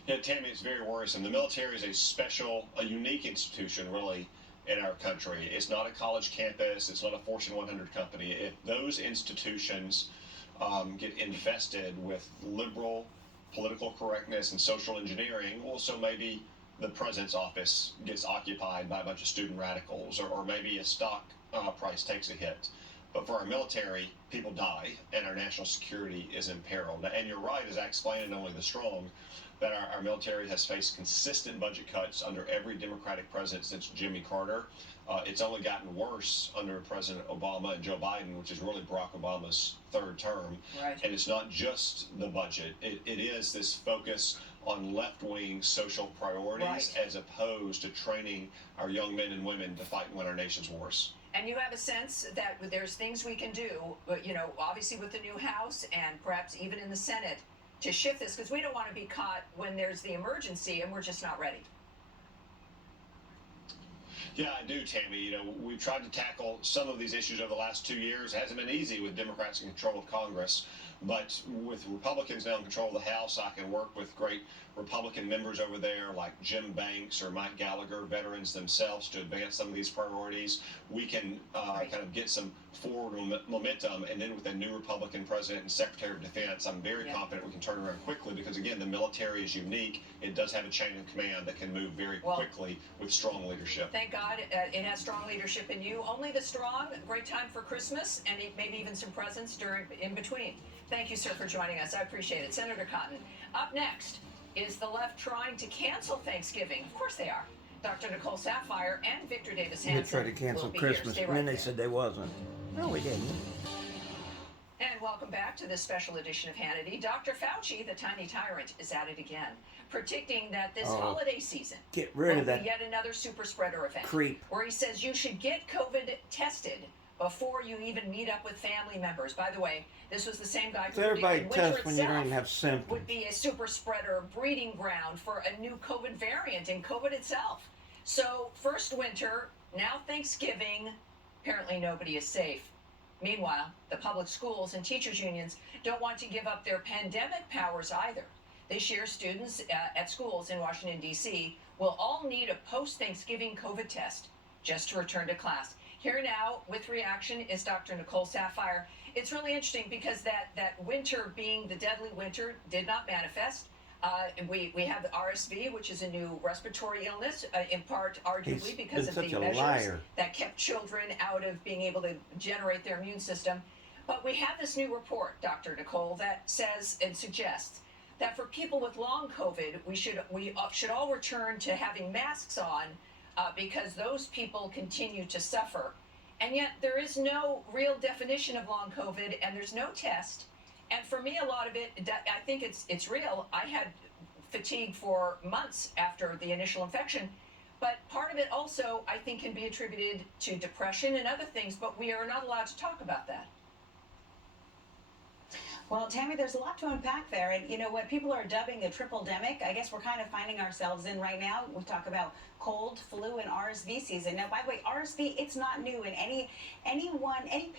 Yeah, Tammy, it's very worrisome. The military is a unique institution, really, in our country. It's not a college campus. It's not a Fortune 100 company. If those institutions get invested with liberal political correctness and social engineering, well, so maybe the president's office gets occupied by a bunch of student radicals, or maybe a stock price takes a hit. But for our military, people die, and our national security is imperiled. And you're right, as I explained in Only the Strong, that our military has faced consistent budget cuts under every Democratic president since Jimmy Carter. It's only gotten worse under President Obama and Joe Biden, which is really Barack Obama's third term. Right. And it's not just the budget. It is this focus on left-wing social priorities, right, as opposed to training our young men and women to fight and win our nation's wars. And you have a sense that there's things we can do, but, you know, obviously with the new House and perhaps even in the Senate, to shift this, because we don't want to be caught when there's the emergency and we're just not ready. Yeah, I do, Tammy. You know, we've tried to tackle some of these issues over the last 2 years. It hasn't been easy with Democrats in control of Congress, but with Republicans now in control of the House, I can work with great Republican members over there like Jim Banks or Mike Gallagher, veterans themselves, to advance some of these priorities. We can kind of get some forward momentum, and then with a new Republican president and Secretary of Defense, I'm very confident we can turn around quickly, because again, the military is unique. It does have a chain of command that can move very quickly with strong leadership. Thank God it has strong leadership in you. Only the Strong, great time for Christmas, and maybe even some presents in between. Thank you, sir, for joining us. I appreciate it. Senator Cotton. Up next, is the left trying to cancel Thanksgiving? Of course they are. Dr. Nicole Saphier and Victor Davis Hanson. They tried to cancel Christmas, and then they said they wasn't. No, we didn't. And welcome back to this special edition of Hannity. Dr. Fauci, the tiny tyrant, is at it again, predicting that this holiday season will be yet another super spreader event. Creep. Where he says you should get COVID tested before you even meet up with family members. By the way, this was the same guy who everybody predicted winter tests when you don't even have symptoms. would be a super spreader breeding ground for a new COVID variant in COVID itself. So first winter, now Thanksgiving, apparently nobody is safe. Meanwhile, the public schools and teachers unions don't want to give up their pandemic powers either. This year, students at schools in Washington, D.C. will all need a post-Thanksgiving COVID test just to return to class. Here now with reaction is Dr. Nicole Saphier. It's really interesting because that winter being the deadly winter did not manifest. We have the RSV, which is a new respiratory illness, in part arguably because of the measures that kept children out of being able to generate their immune system. But we have this new report, Dr. Nicole, that says and suggests that for people with long COVID, we should all return to having masks on because those people continue to suffer. And yet there is no real definition of long COVID, and there's no test. And for me, a lot of it, I think it's real. I had fatigue for months after the initial infection. But part of it also, I think, can be attributed to depression and other things, but we are not allowed to talk about that. Well, Tammy, there's a lot to unpack there. And, you know, what people are dubbing the triple-demic, I guess we're kind of finding ourselves in right now. We talk about cold, flu, and RSV season. Now, by the way, RSV, it's not new. And any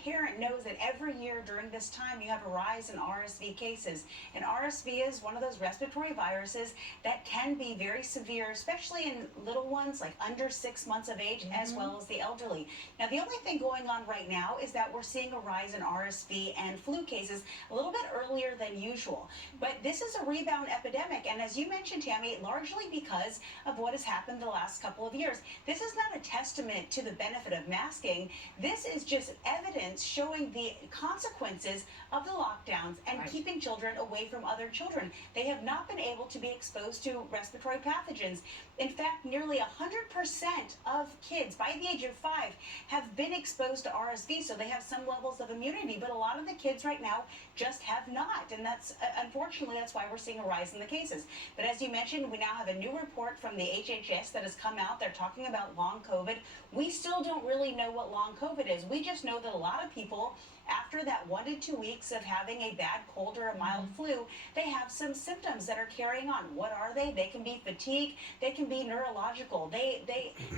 parent knows that every year during this time, you have a rise in RSV cases. And RSV is one of those respiratory viruses that can be very severe, especially in little ones, like under 6 months of age, as well as the elderly. Now, the only thing going on right now is that we're seeing a rise in RSV and flu cases a little bit earlier than usual. But this is a rebound epidemic, and as you mentioned, Tammy, largely because of what has happened the last couple of years. This is not a testament to the benefit of masking. This is just evidence showing the consequences of the lockdowns and keeping children away from other children. They have not been able to be exposed to respiratory pathogens. In fact, nearly 100% of kids by the age of 5 have been exposed to RSV, so they have some levels of immunity, but a lot of the kids right now just have not, and that's unfortunately that's why we're seeing a rise in the cases. But as you mentioned, we now have a new report from the HHS that has come out. They're talking about long COVID. We still don't really know what long COVID is. We just know that a lot of people after that 1 to 2 weeks of having a bad cold or a mild flu, they have some symptoms that are carrying on. What are they? They can be fatigue, they can be neurological.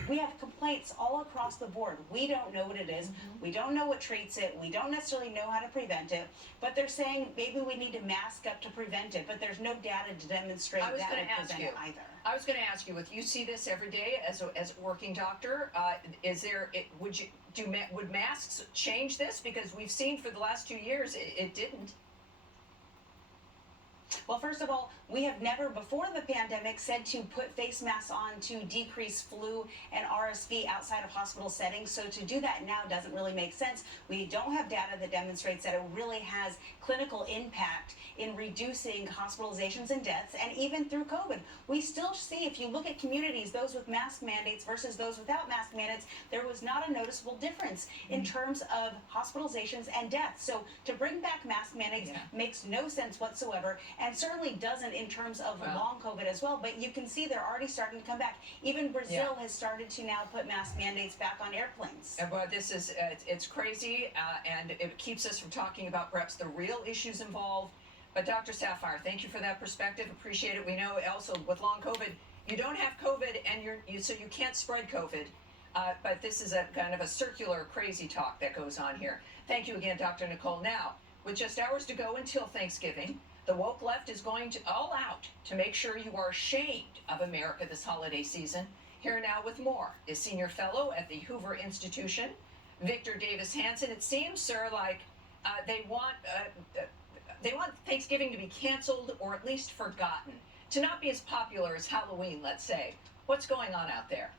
We have complaints all across the board. We don't know what it is. We don't know what treats it. We don't necessarily know how to prevent it. But they're saying maybe we need to mask up to prevent it. But there's no data to demonstrate that would prevent it either. I was going to ask you, if you see this every day as a working doctor, would masks change this? Because we've seen for the last 2 years it didn't. Well, first of all, we have never before the pandemic said to put face masks on to decrease flu and RSV outside of hospital settings. So to do that now doesn't really make sense. We don't have data that demonstrates that it really has clinical impact in reducing hospitalizations and deaths. And even through COVID, we still see, if you look at communities, those with mask mandates versus those without mask mandates, there was not a noticeable difference in terms of hospitalizations and deaths. So to bring back mask mandates makes no sense whatsoever, and certainly doesn't in terms of long COVID as well. But you can see they're already starting to come back. Even Brazil has started to now put mask mandates back on airplanes. Well, this is it's crazy, and it keeps us from talking about perhaps the real issues involved. But Dr. Sapphire, thank you for that perspective. Appreciate it. We know also with long COVID, you don't have COVID, and so you can't spread COVID. But this is a kind of a circular, crazy talk that goes on here. Thank you again, Dr. Nicole. Now, with just hours to go until Thanksgiving, the woke left is going to all out to make sure you are ashamed of America this holiday season. Here now with more is senior fellow at the Hoover Institution, Victor Davis Hanson. It seems, sir, like they want Thanksgiving to be canceled or at least forgotten, to not be as popular as Halloween, let's say. What's going on out there?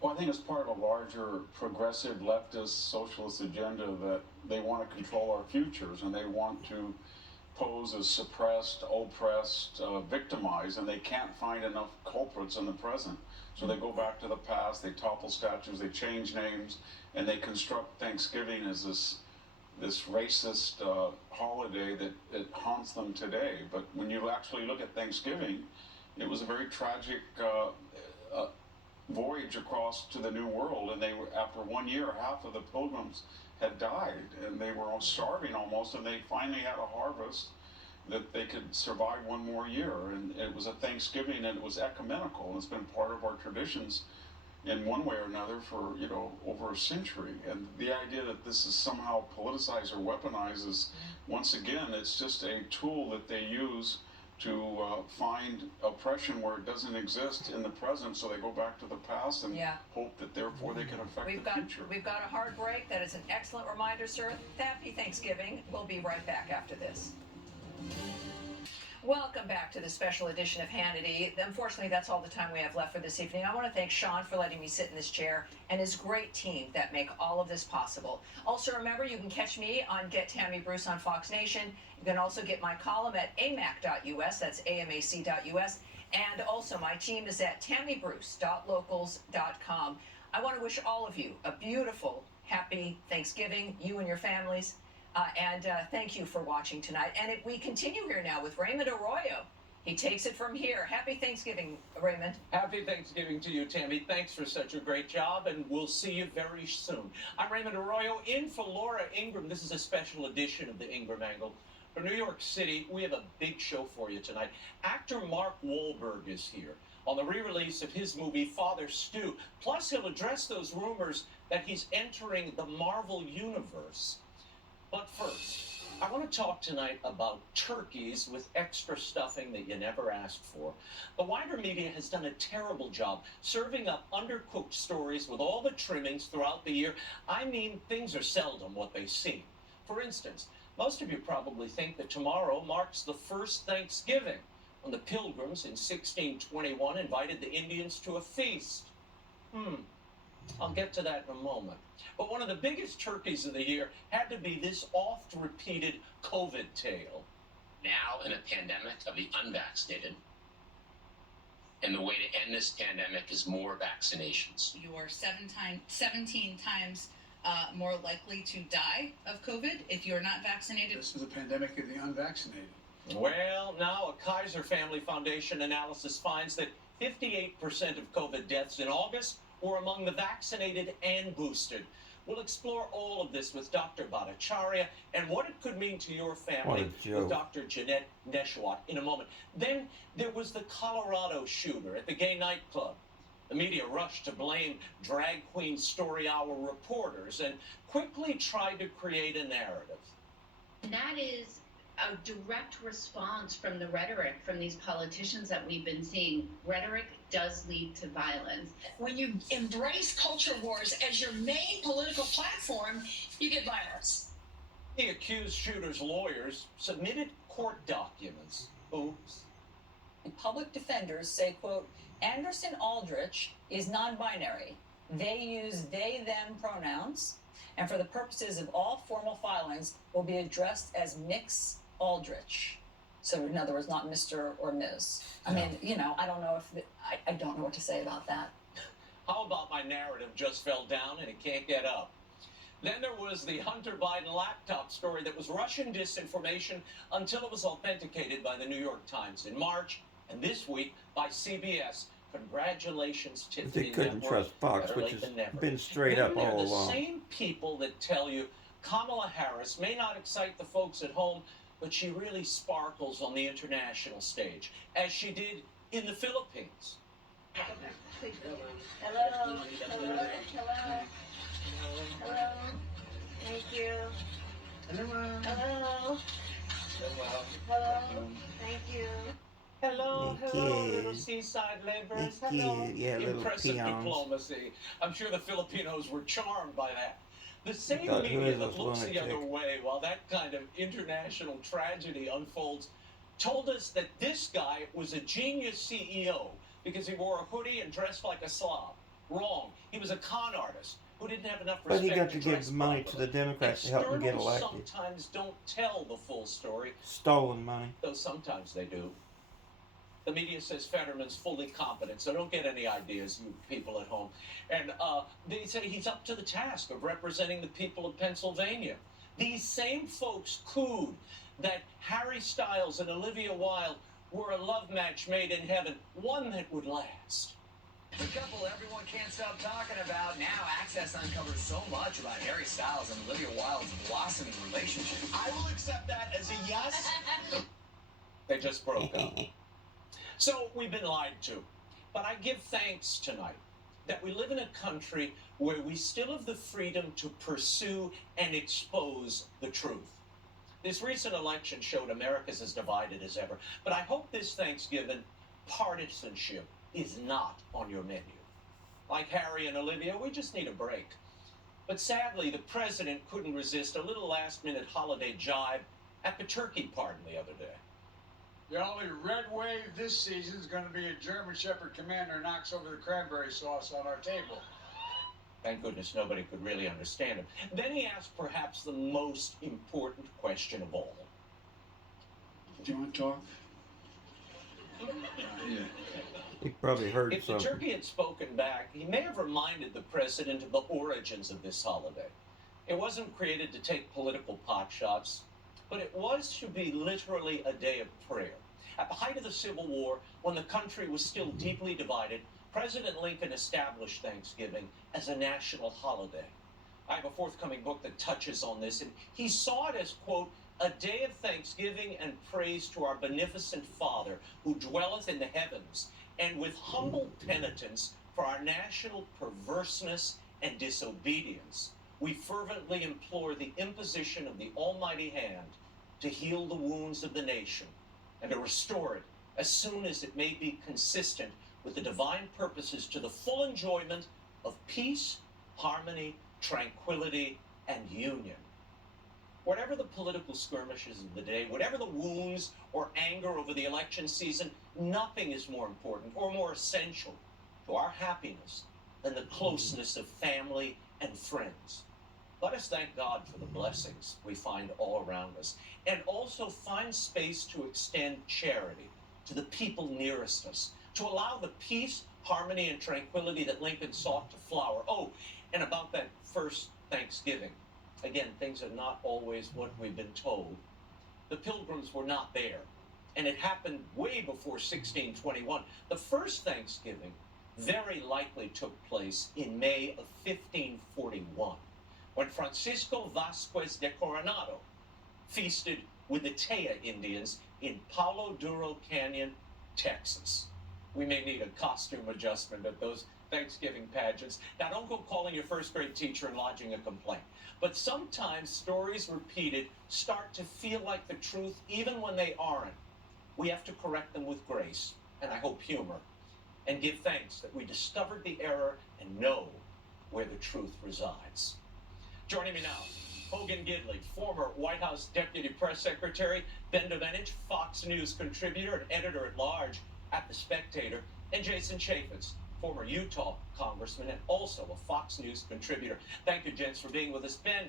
Well, I think it's part of a larger progressive leftist socialist agenda that they want to control our futures, and they want to pose as suppressed, oppressed, victimized, and they can't find enough culprits in the present. So they go back to the past, they topple statues, they change names, and they construct Thanksgiving as this racist holiday that haunts them today. But when you actually look at Thanksgiving, it was a very tragic voyage across to the New World, and they were, after 1 year, half of the pilgrims had died, and they were all starving almost, and they finally had a harvest that they could survive 1 more year. And it was a Thanksgiving, and it was ecumenical, and it's been part of our traditions in one way or another for, over a century. And the idea that this is somehow politicized or weaponized is, once again, it's just a tool that they use to find oppression where it doesn't exist in the present, so they go back to the past and hope that therefore they can affect the future. We've got a hard break. That is an excellent reminder, sir. Happy Thanksgiving. We'll be right back after this. Welcome back to the special edition of Hannity. Unfortunately, that's all the time we have left for this evening. I want to thank Sean for letting me sit in this chair and his great team that make all of this possible. Also, remember, you can catch me on Get Tammy Bruce on Fox Nation. You can also get my column at amac.us, that's amac.us, and also my team is at tammybruce.locals.com. I want to wish all of you a beautiful, happy Thanksgiving, you and your families. And thank you for watching tonight. And we continue here now with Raymond Arroyo. He takes it from here. Happy Thanksgiving, Raymond. Happy Thanksgiving to you, Tammy. Thanks for such a great job, and we'll see you very soon. I'm Raymond Arroyo, in for Laura Ingraham. This is a special edition of the Ingraham Angle. For New York City, we have a big show for you tonight. Actor Mark Wahlberg is here on the re-release of his movie Father Stu. Plus, he'll address those rumors that he's entering the Marvel Universe. But first, I want to talk tonight about turkeys with extra stuffing that you never asked for. The wider media has done a terrible job serving up undercooked stories with all the trimmings throughout the year. I mean, things are seldom what they seem. For instance, most of you probably think that tomorrow marks the first Thanksgiving, when the Pilgrims in 1621 invited the Indians to a feast. I'll get to that in a moment. But one of the biggest turkeys of the year had to be this oft-repeated COVID tale. Now in a pandemic of the unvaccinated, and the way to end this pandemic is more vaccinations. You are 17 times more likely to die of COVID if you're not vaccinated. This is a pandemic of the unvaccinated. Well, now a Kaiser Family Foundation analysis finds that 58% of COVID deaths in August were among the vaccinated and boosted. We'll explore all of this with Dr. Bhattacharya and what it could mean to your What family a joke. with Dr. Jeanette Neshwat in a moment. Then there was the Colorado shooter at the gay nightclub. The media rushed to blame drag queen story hour reporters and quickly tried to create a narrative. And that is a direct response from the rhetoric from these politicians that we've been seeing. Rhetoric does lead to violence. When you embrace culture wars as your main political platform, you get violence. The accused shooter's lawyers submitted court documents. Oops. Public defenders say, quote, Anderson Aldrich is non-binary. They use they, them pronouns, and for the purposes of all formal filings will be addressed as Mix Aldrich. So in other words, not Mr. or Ms. I mean, you know, I don't know if, I don't know what to say about that. How about my narrative just fell down and it can't get up? Then there was the Hunter Biden laptop story that was Russian disinformation until it was authenticated by the New York Times in March, and this week by CBS. Congratulations, But Tiffany. they couldn't Network. trust Fox, Better which late has than never. been straight Then up they're all the along. same people that tell you Kamala Harris may not excite the folks at home, but she really sparkles on the international stage, as she did in the Philippines. Hello, hello, hello, hello. Thank you. Hello. Hello. Thank you. Hello, Thank hello, you. little seaside laborers. Thank Hello. you. Yeah, little Impressive peons. diplomacy. I'm sure the Filipinos were charmed by that. The same thought, who media is that this looks the lunatic? other way while that kind of international tragedy unfolds told us that this guy was a genius CEO because he wore a hoodie and dressed like a Slav. Wrong. He was a con artist who didn't have enough But respect he got to dress give money to properly. the Democrats to help them get Externals elected. sometimes don't tell the full story, Stolen money. though sometimes they do. The media says Fetterman's fully competent, so don't get any ideas, you people at home. And they say he's up to the task of representing the people of Pennsylvania. These same folks cooed that Harry Styles and Olivia Wilde were a love match made in heaven, one that would last. The couple everyone can't stop talking about. Now Access uncovers so much about Harry Styles and Olivia Wilde's blossoming relationship. I will accept that as a yes. They just broke up. So we've been lied to. But I give thanks tonight that we live in a country where we still have the freedom to pursue and expose the truth. This recent election showed America's as divided as ever. But I hope this Thanksgiving, partisanship is not on your menu. Like Harry and Olivia, we just need a break. But sadly, the president couldn't resist a little last-minute holiday jibe at the turkey pardon the other day. The only red wave this season is going to be a German Shepherd Commander knocks over the cranberry sauce on our table. Thank goodness nobody could really understand him. Then he asked perhaps the most important question of all. Do you want to talk? Yeah. He probably heard If the something. turkey had spoken back, he may have reminded the president of the origins of this holiday. It wasn't created to take political potshots, but it was to be literally a day of prayer. At the height of the Civil War, when the country was still deeply divided, President Lincoln established Thanksgiving as a national holiday. I have a forthcoming book that touches on this, and he saw it as, quote, a day of thanksgiving and praise to our beneficent Father who dwelleth in the heavens, and with humble penitence for our national perverseness and disobedience, we fervently implore the imposition of the Almighty hand to heal the wounds of the nation and to restore it as soon as it may be consistent with the divine purposes to the full enjoyment of peace, harmony, tranquility, and union. Whatever the political skirmishes of the day, whatever the wounds or anger over the election season, nothing is more important or more essential to our happiness than the closeness of family and friends. Let us thank God for the blessings we find all around us, and also find space to extend charity to the people nearest us, to allow the peace, harmony, and tranquility that Lincoln sought to flower. Oh, and about that first Thanksgiving. Again, things are not always what we've been told. The Pilgrims were not there, and it happened way before 1621. The first Thanksgiving very likely took place in May of 1541. when Francisco Vasquez de Coronado feasted with the Taya Indians in Palo Duro Canyon, Texas. We may need a costume adjustment at those Thanksgiving pageants. Now, don't go calling your first grade teacher and lodging a complaint. But sometimes stories repeated start to feel like the truth even when they aren't. We have to correct them with grace, and I hope humor, and give thanks that we discovered the error and know where the truth resides. Joining me now, Hogan Gidley, former White House Deputy Press Secretary, Ben Domenech, Fox News contributor and editor-at-large at The Spectator, and Jason Chaffetz, former Utah congressman and also a Fox News contributor. Thank you, gents, for being with us. Ben,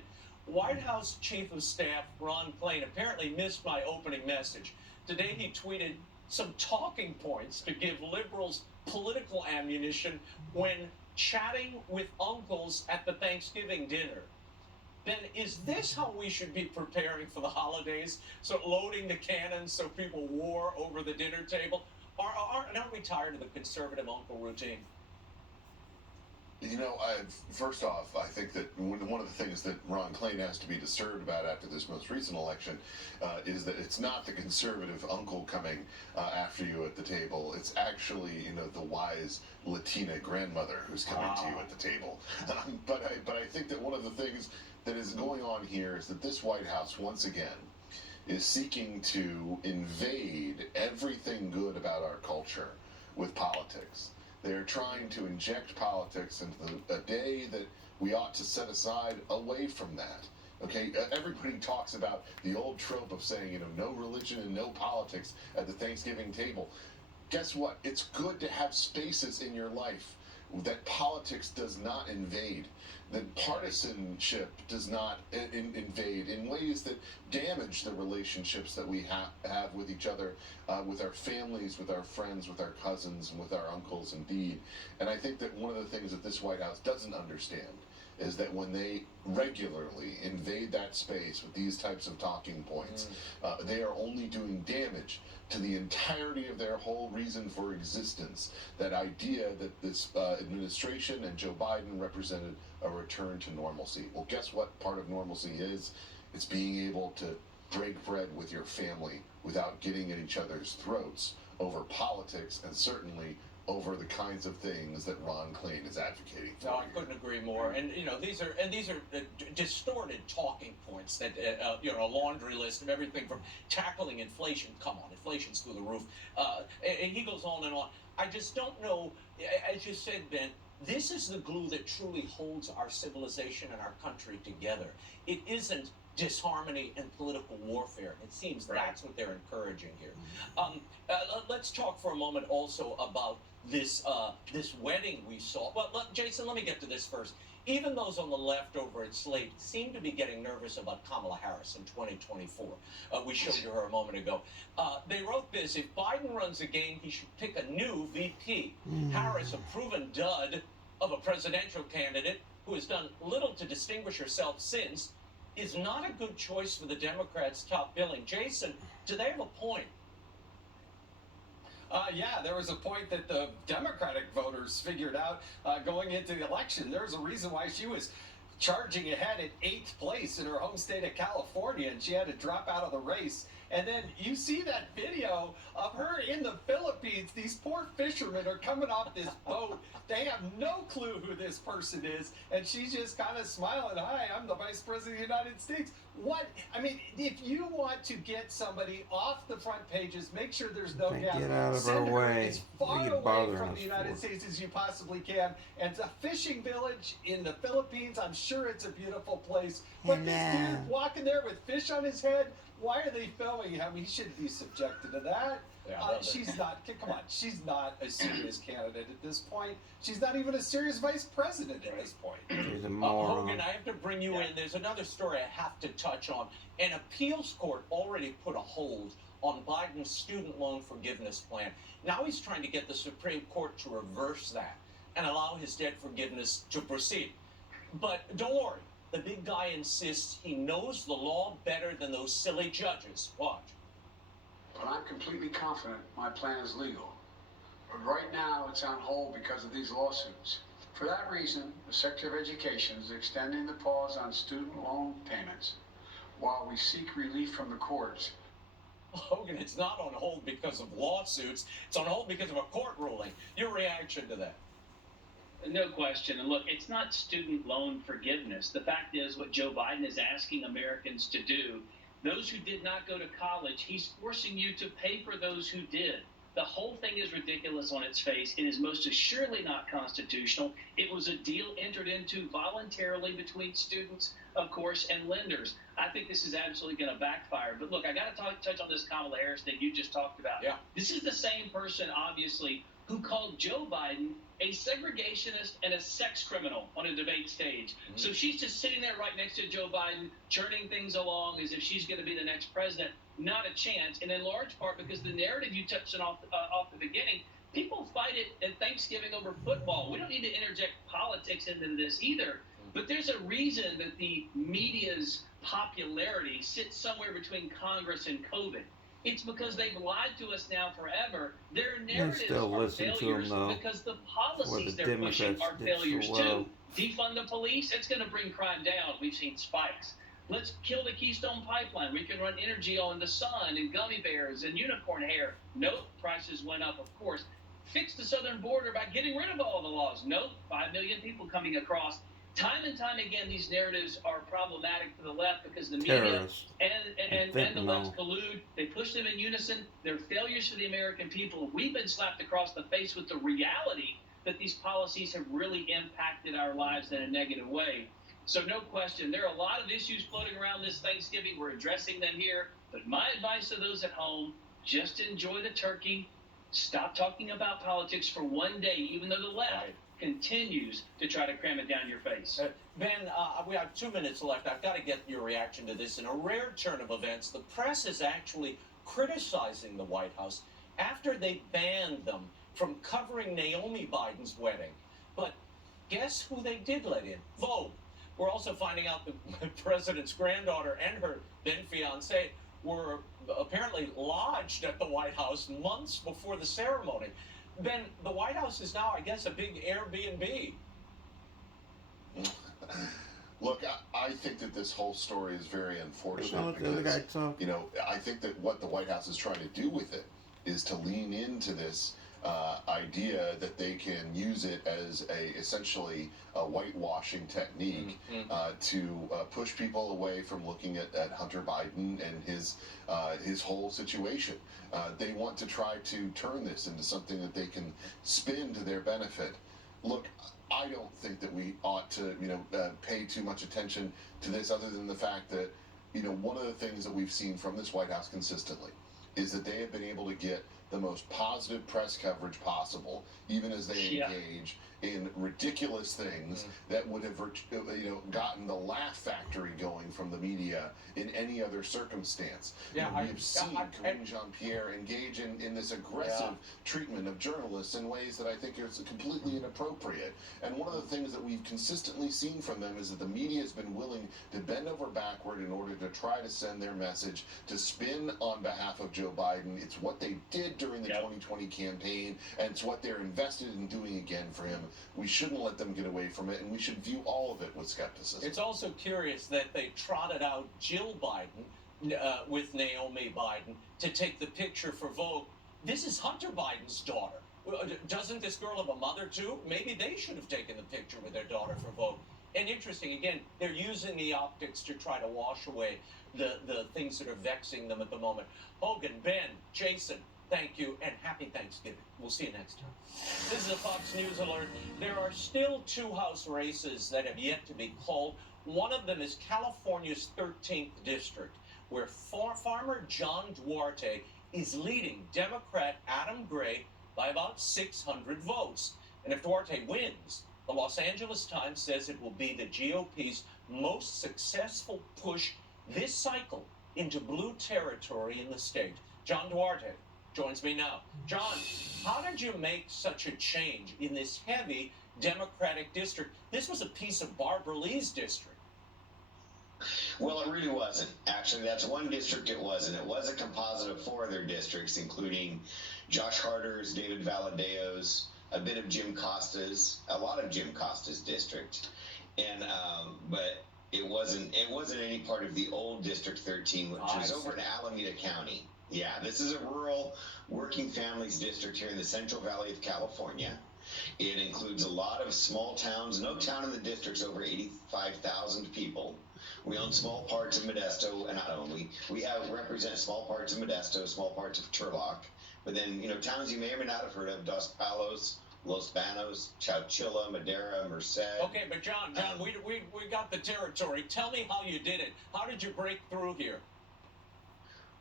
White House Chief of Staff Ron Klain apparently missed my opening message. Today he tweeted some talking points to give liberals political ammunition when chatting with uncles at the Thanksgiving dinner. Ben, is this how we should be preparing for the holidays? So loading the cannons so people war over the dinner table? Aren't we tired of the conservative uncle routine? You know, first off, I think that one of the things that Ron Klain has to be disturbed about after this most recent election is that it's not the conservative uncle coming after you at the table. It's actually, the wise Latina grandmother who's coming to you at the table. But I think that one of the things that is going on here is that this White House, once again, is seeking to invade everything good about our culture with politics. They're trying to inject politics into a day that we ought to set aside away from that. Okay, everybody talks about the old trope of saying, no religion and no politics at the Thanksgiving table. Guess what? It's good to have spaces in your life that politics does not invade, that partisanship does not invade in ways that damage the relationships that we have with each other, with our families, with our friends, with our cousins, and with our uncles, indeed. And I think that one of the things that this White House doesn't understand is that when they regularly invade that space with these types of talking points, they are only doing damage to the entirety of their whole reason for existence. That idea that this administration and Joe Biden represented a return to normalcy. Well, guess what part of normalcy is? It's being able to break bread with your family without getting at each other's throats over politics and certainly over the kinds of things that Ron Klain is advocating for. No, I couldn't agree more. And these are distorted talking points that a laundry list of everything from tackling inflation. Come on, inflation's through the roof. And he goes on and on. I just don't know. As you said, Ben, this is the glue that truly holds our civilization and our country together. It isn't disharmony and political warfare. It seems that's what they're encouraging here. Let's talk for a moment also about this wedding we saw. Well, Jason, let me get to this first. Even those on the left over at Slate seem to be getting nervous about Kamala Harris in 2024. We showed you her a moment ago. They wrote this: if Biden runs again, he should pick a new VP. Harris, a proven dud of a presidential candidate who has done little to distinguish herself since, is not a good choice for the Democrats' top billing. Jason, do they have a point? Yeah, there was a point that the Democratic voters figured out going into the election. There's a reason why she was charging ahead at 8th place in her home state of California, and she had to drop out of the race. And then you see that video of her in the Philippines. These poor fishermen are coming off this boat. They have no clue who this person is. And she's just kind of smiling. Hi, I'm the Vice President of the United States. If you want to get somebody off the front pages, make sure there's no gap. Get out of Send our her way. as far What are you away bothering from us the United for? States as you possibly can. And a fishing village in the Philippines, I'm sure it's a beautiful place. But this dude walking there with fish on his head, why are they filming him? He shouldn't be subjected to that. She's not, come on, she's not a serious candidate at this point. She's not even a serious vice president at this point. She's a moron. Hogan, I have to bring you in. There's another story I have to touch on. An appeals court already put a hold on Biden's student loan forgiveness plan. Now he's trying to get the Supreme Court to reverse that and allow his debt forgiveness to proceed. But don't worry. The big guy insists he knows the law better than those silly judges. Watch. But I'm completely confident my plan is legal. But right now it's on hold because of these lawsuits. For that reason, the Secretary of Education is extending the pause on student loan payments while we seek relief from the courts. Hogan, it's not on hold because of lawsuits. It's on hold because of a court ruling. Your reaction to that? No question. And look, it's not student loan forgiveness. The fact is, what Joe Biden is asking Americans to do, those who did not go to college, he's forcing you to pay for those who did. The whole thing is ridiculous on its face. It is most assuredly not constitutional. It was a deal entered into voluntarily between students, of course, and lenders. I think this is absolutely going to backfire. But look, I got to touch on this Kamala Harris thing you just talked about. Yeah. This is the same person, obviously, who called Joe Biden a segregationist and a sex criminal on a debate stage. Mm-hmm. So she's just sitting there right next to Joe Biden, churning things along as if she's going to be the next president. Not a chance, and in large part because the narrative you touched on off the beginning, people fight it at Thanksgiving over football. We don't need to interject politics into this either, but there's a reason that the media's popularity sits somewhere between Congress and COVID. It's because they've lied to us now forever. Their narratives still are listen to failures them, though, because the where policies the they're pushing Democrats are did failures so well. too. Defund the police, it's going to bring crime down. We've seen spikes. Let's kill the Keystone Pipeline. We can run energy on the sun and gummy bears and unicorn hair. Nope, prices went up, of course. Fix the southern border by getting rid of all the laws. Nope, 5 million people coming across. Time and time again, these narratives are problematic for the left because the media Terrorists. and the left collude. They push them in unison. They're failures for the American people. We've been slapped across the face with the reality that these policies have really impacted our lives in a negative way. So no question, there are a lot of issues floating around this Thanksgiving. We're addressing them here. But my advice to those at home, just enjoy the turkey. Stop talking about politics for one day, even though the left continues to try to cram it down your face. Ben, we have 2 minutes left. I've got to get your reaction to this. In a rare turn of events, the press is actually criticizing the White House after they banned them from covering Naomi Biden's wedding. But guess who they did let in? Vogue. We're also finding out that the president's granddaughter and her then-fiancé were apparently lodged at the White House months before the ceremony. Ben, the White House is now, I guess, a big Airbnb. Look, I think that this whole story is very unfortunate The other guy because, talk. you know, I think that what the White House is trying to do with it is to lean into this idea that they can use it as essentially a whitewashing technique to push people away from looking at Hunter Biden and his whole situation. They want to try to turn this into something that they can spin to their benefit. Look, I don't think that we ought to, pay too much attention to this, other than the fact that, one of the things that we've seen from this White House consistently is that they have been able to get the most positive press coverage possible, even as they engage in ridiculous things that would have, gotten the laugh factory going from the media in any other circumstance. We have seen Karine Jean-Pierre engage in this aggressive treatment of journalists in ways that I think is completely inappropriate. And one of the things that we've consistently seen from them is that the media has been willing to bend over backward in order to try to send their message, to spin on behalf of Joe Biden. It's what they did during the 2020 campaign, and it's what they're invested in doing again for him. We shouldn't let them get away from it, and we should view all of it with skepticism. It's also curious that they trotted out Jill Biden with Naomi Biden to take the picture for Vogue. This is Hunter Biden's daughter. Doesn't this girl have a mother too? Maybe they should have taken the picture with their daughter for Vogue. And interesting, again, they're using the optics to try to wash away the things that are vexing them at the moment. Hogan, Ben, Jason, thank you, and happy Thanksgiving. We'll see you next time. This is a Fox News alert. There are still 2 House races that have yet to be called. One of them is California's 13th district, where farmer John Duarte is leading Democrat Adam Gray by about 600 votes. And if Duarte wins, the Los Angeles Times says it will be the GOP's most successful push this cycle into blue territory in the state. John Duarte joins me now. John, how did you make such a change in this heavy Democratic district? This was a piece of Barbara Lee's district. Well, it really wasn't. Actually, that's one district it wasn't. It was a composite of 4 other districts, including Josh Harder's, David Valadeo's, a bit of a lot of Jim Costa's district, and but it wasn't any part of the old District 13, which was over in Alameda County. Yeah, this is a rural working families district here in the Central Valley of California. It includes a lot of small towns. No town in the district's over 85,000 people. We own small parts of Modesto, and not only, we represent small parts of Modesto, small parts of Turlock, but then, towns you may or may not have heard of: Dos Palos, Los Banos, Chowchilla, Madera, Merced. Okay, but John, we got the territory. Tell me how you did it. How did you break through here?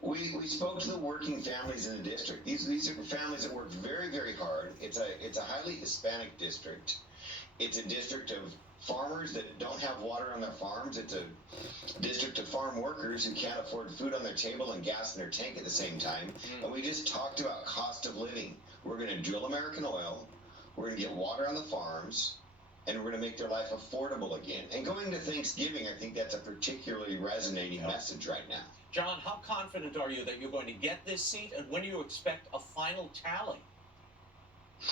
We spoke to the working families in the district. These are families that work very, very hard. It's a highly Hispanic district. It's a district of farmers that don't have water on their farms. It's a district of farm workers who can't afford food on their table and gas in their tank at the same time. And we just talked about cost of living. We're going to drill American oil. We're going to get water on the farms. And we're going to make their life affordable again. And going to Thanksgiving, I think that's a particularly resonating message right now. John, how confident are you that you're going to get this seat, and when do you expect a final tally?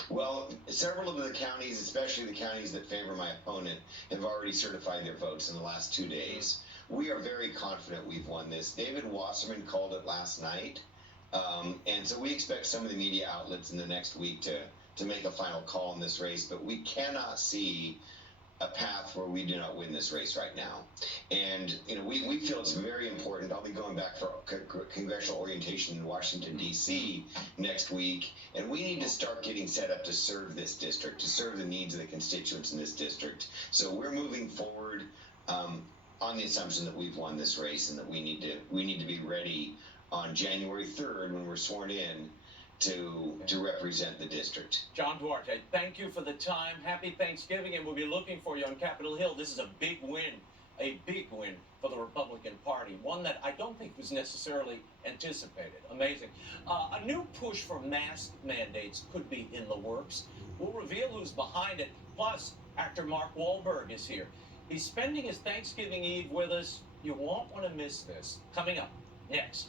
Well, several of the counties, especially the counties that favor my opponent, have already certified their votes in the last 2 days. We are very confident we've won this. David Wasserman called it last night, and so we expect some of the media outlets in the next week to make a final call in this race, but we cannot see a path where we do not win this race right now. And, we feel it's very important. I'll be going back for congressional orientation in Washington, D.C. next week, and we need to start getting set up to serve this district, to serve the needs of the constituents in this district. So we're moving forward on the assumption that we've won this race and that we need to be ready on January 3rd when we're sworn in to represent the district. John Duarte, thank you for the time. Happy Thanksgiving, and we'll be looking for you on Capitol Hill. This is a big win for the Republican Party, one that I don't think was necessarily anticipated. Amazing. A new push for mask mandates could be in the works. We'll reveal who's behind it. Plus, actor Mark Wahlberg is here. He's spending his Thanksgiving Eve with us. You won't want to miss this. Coming up next.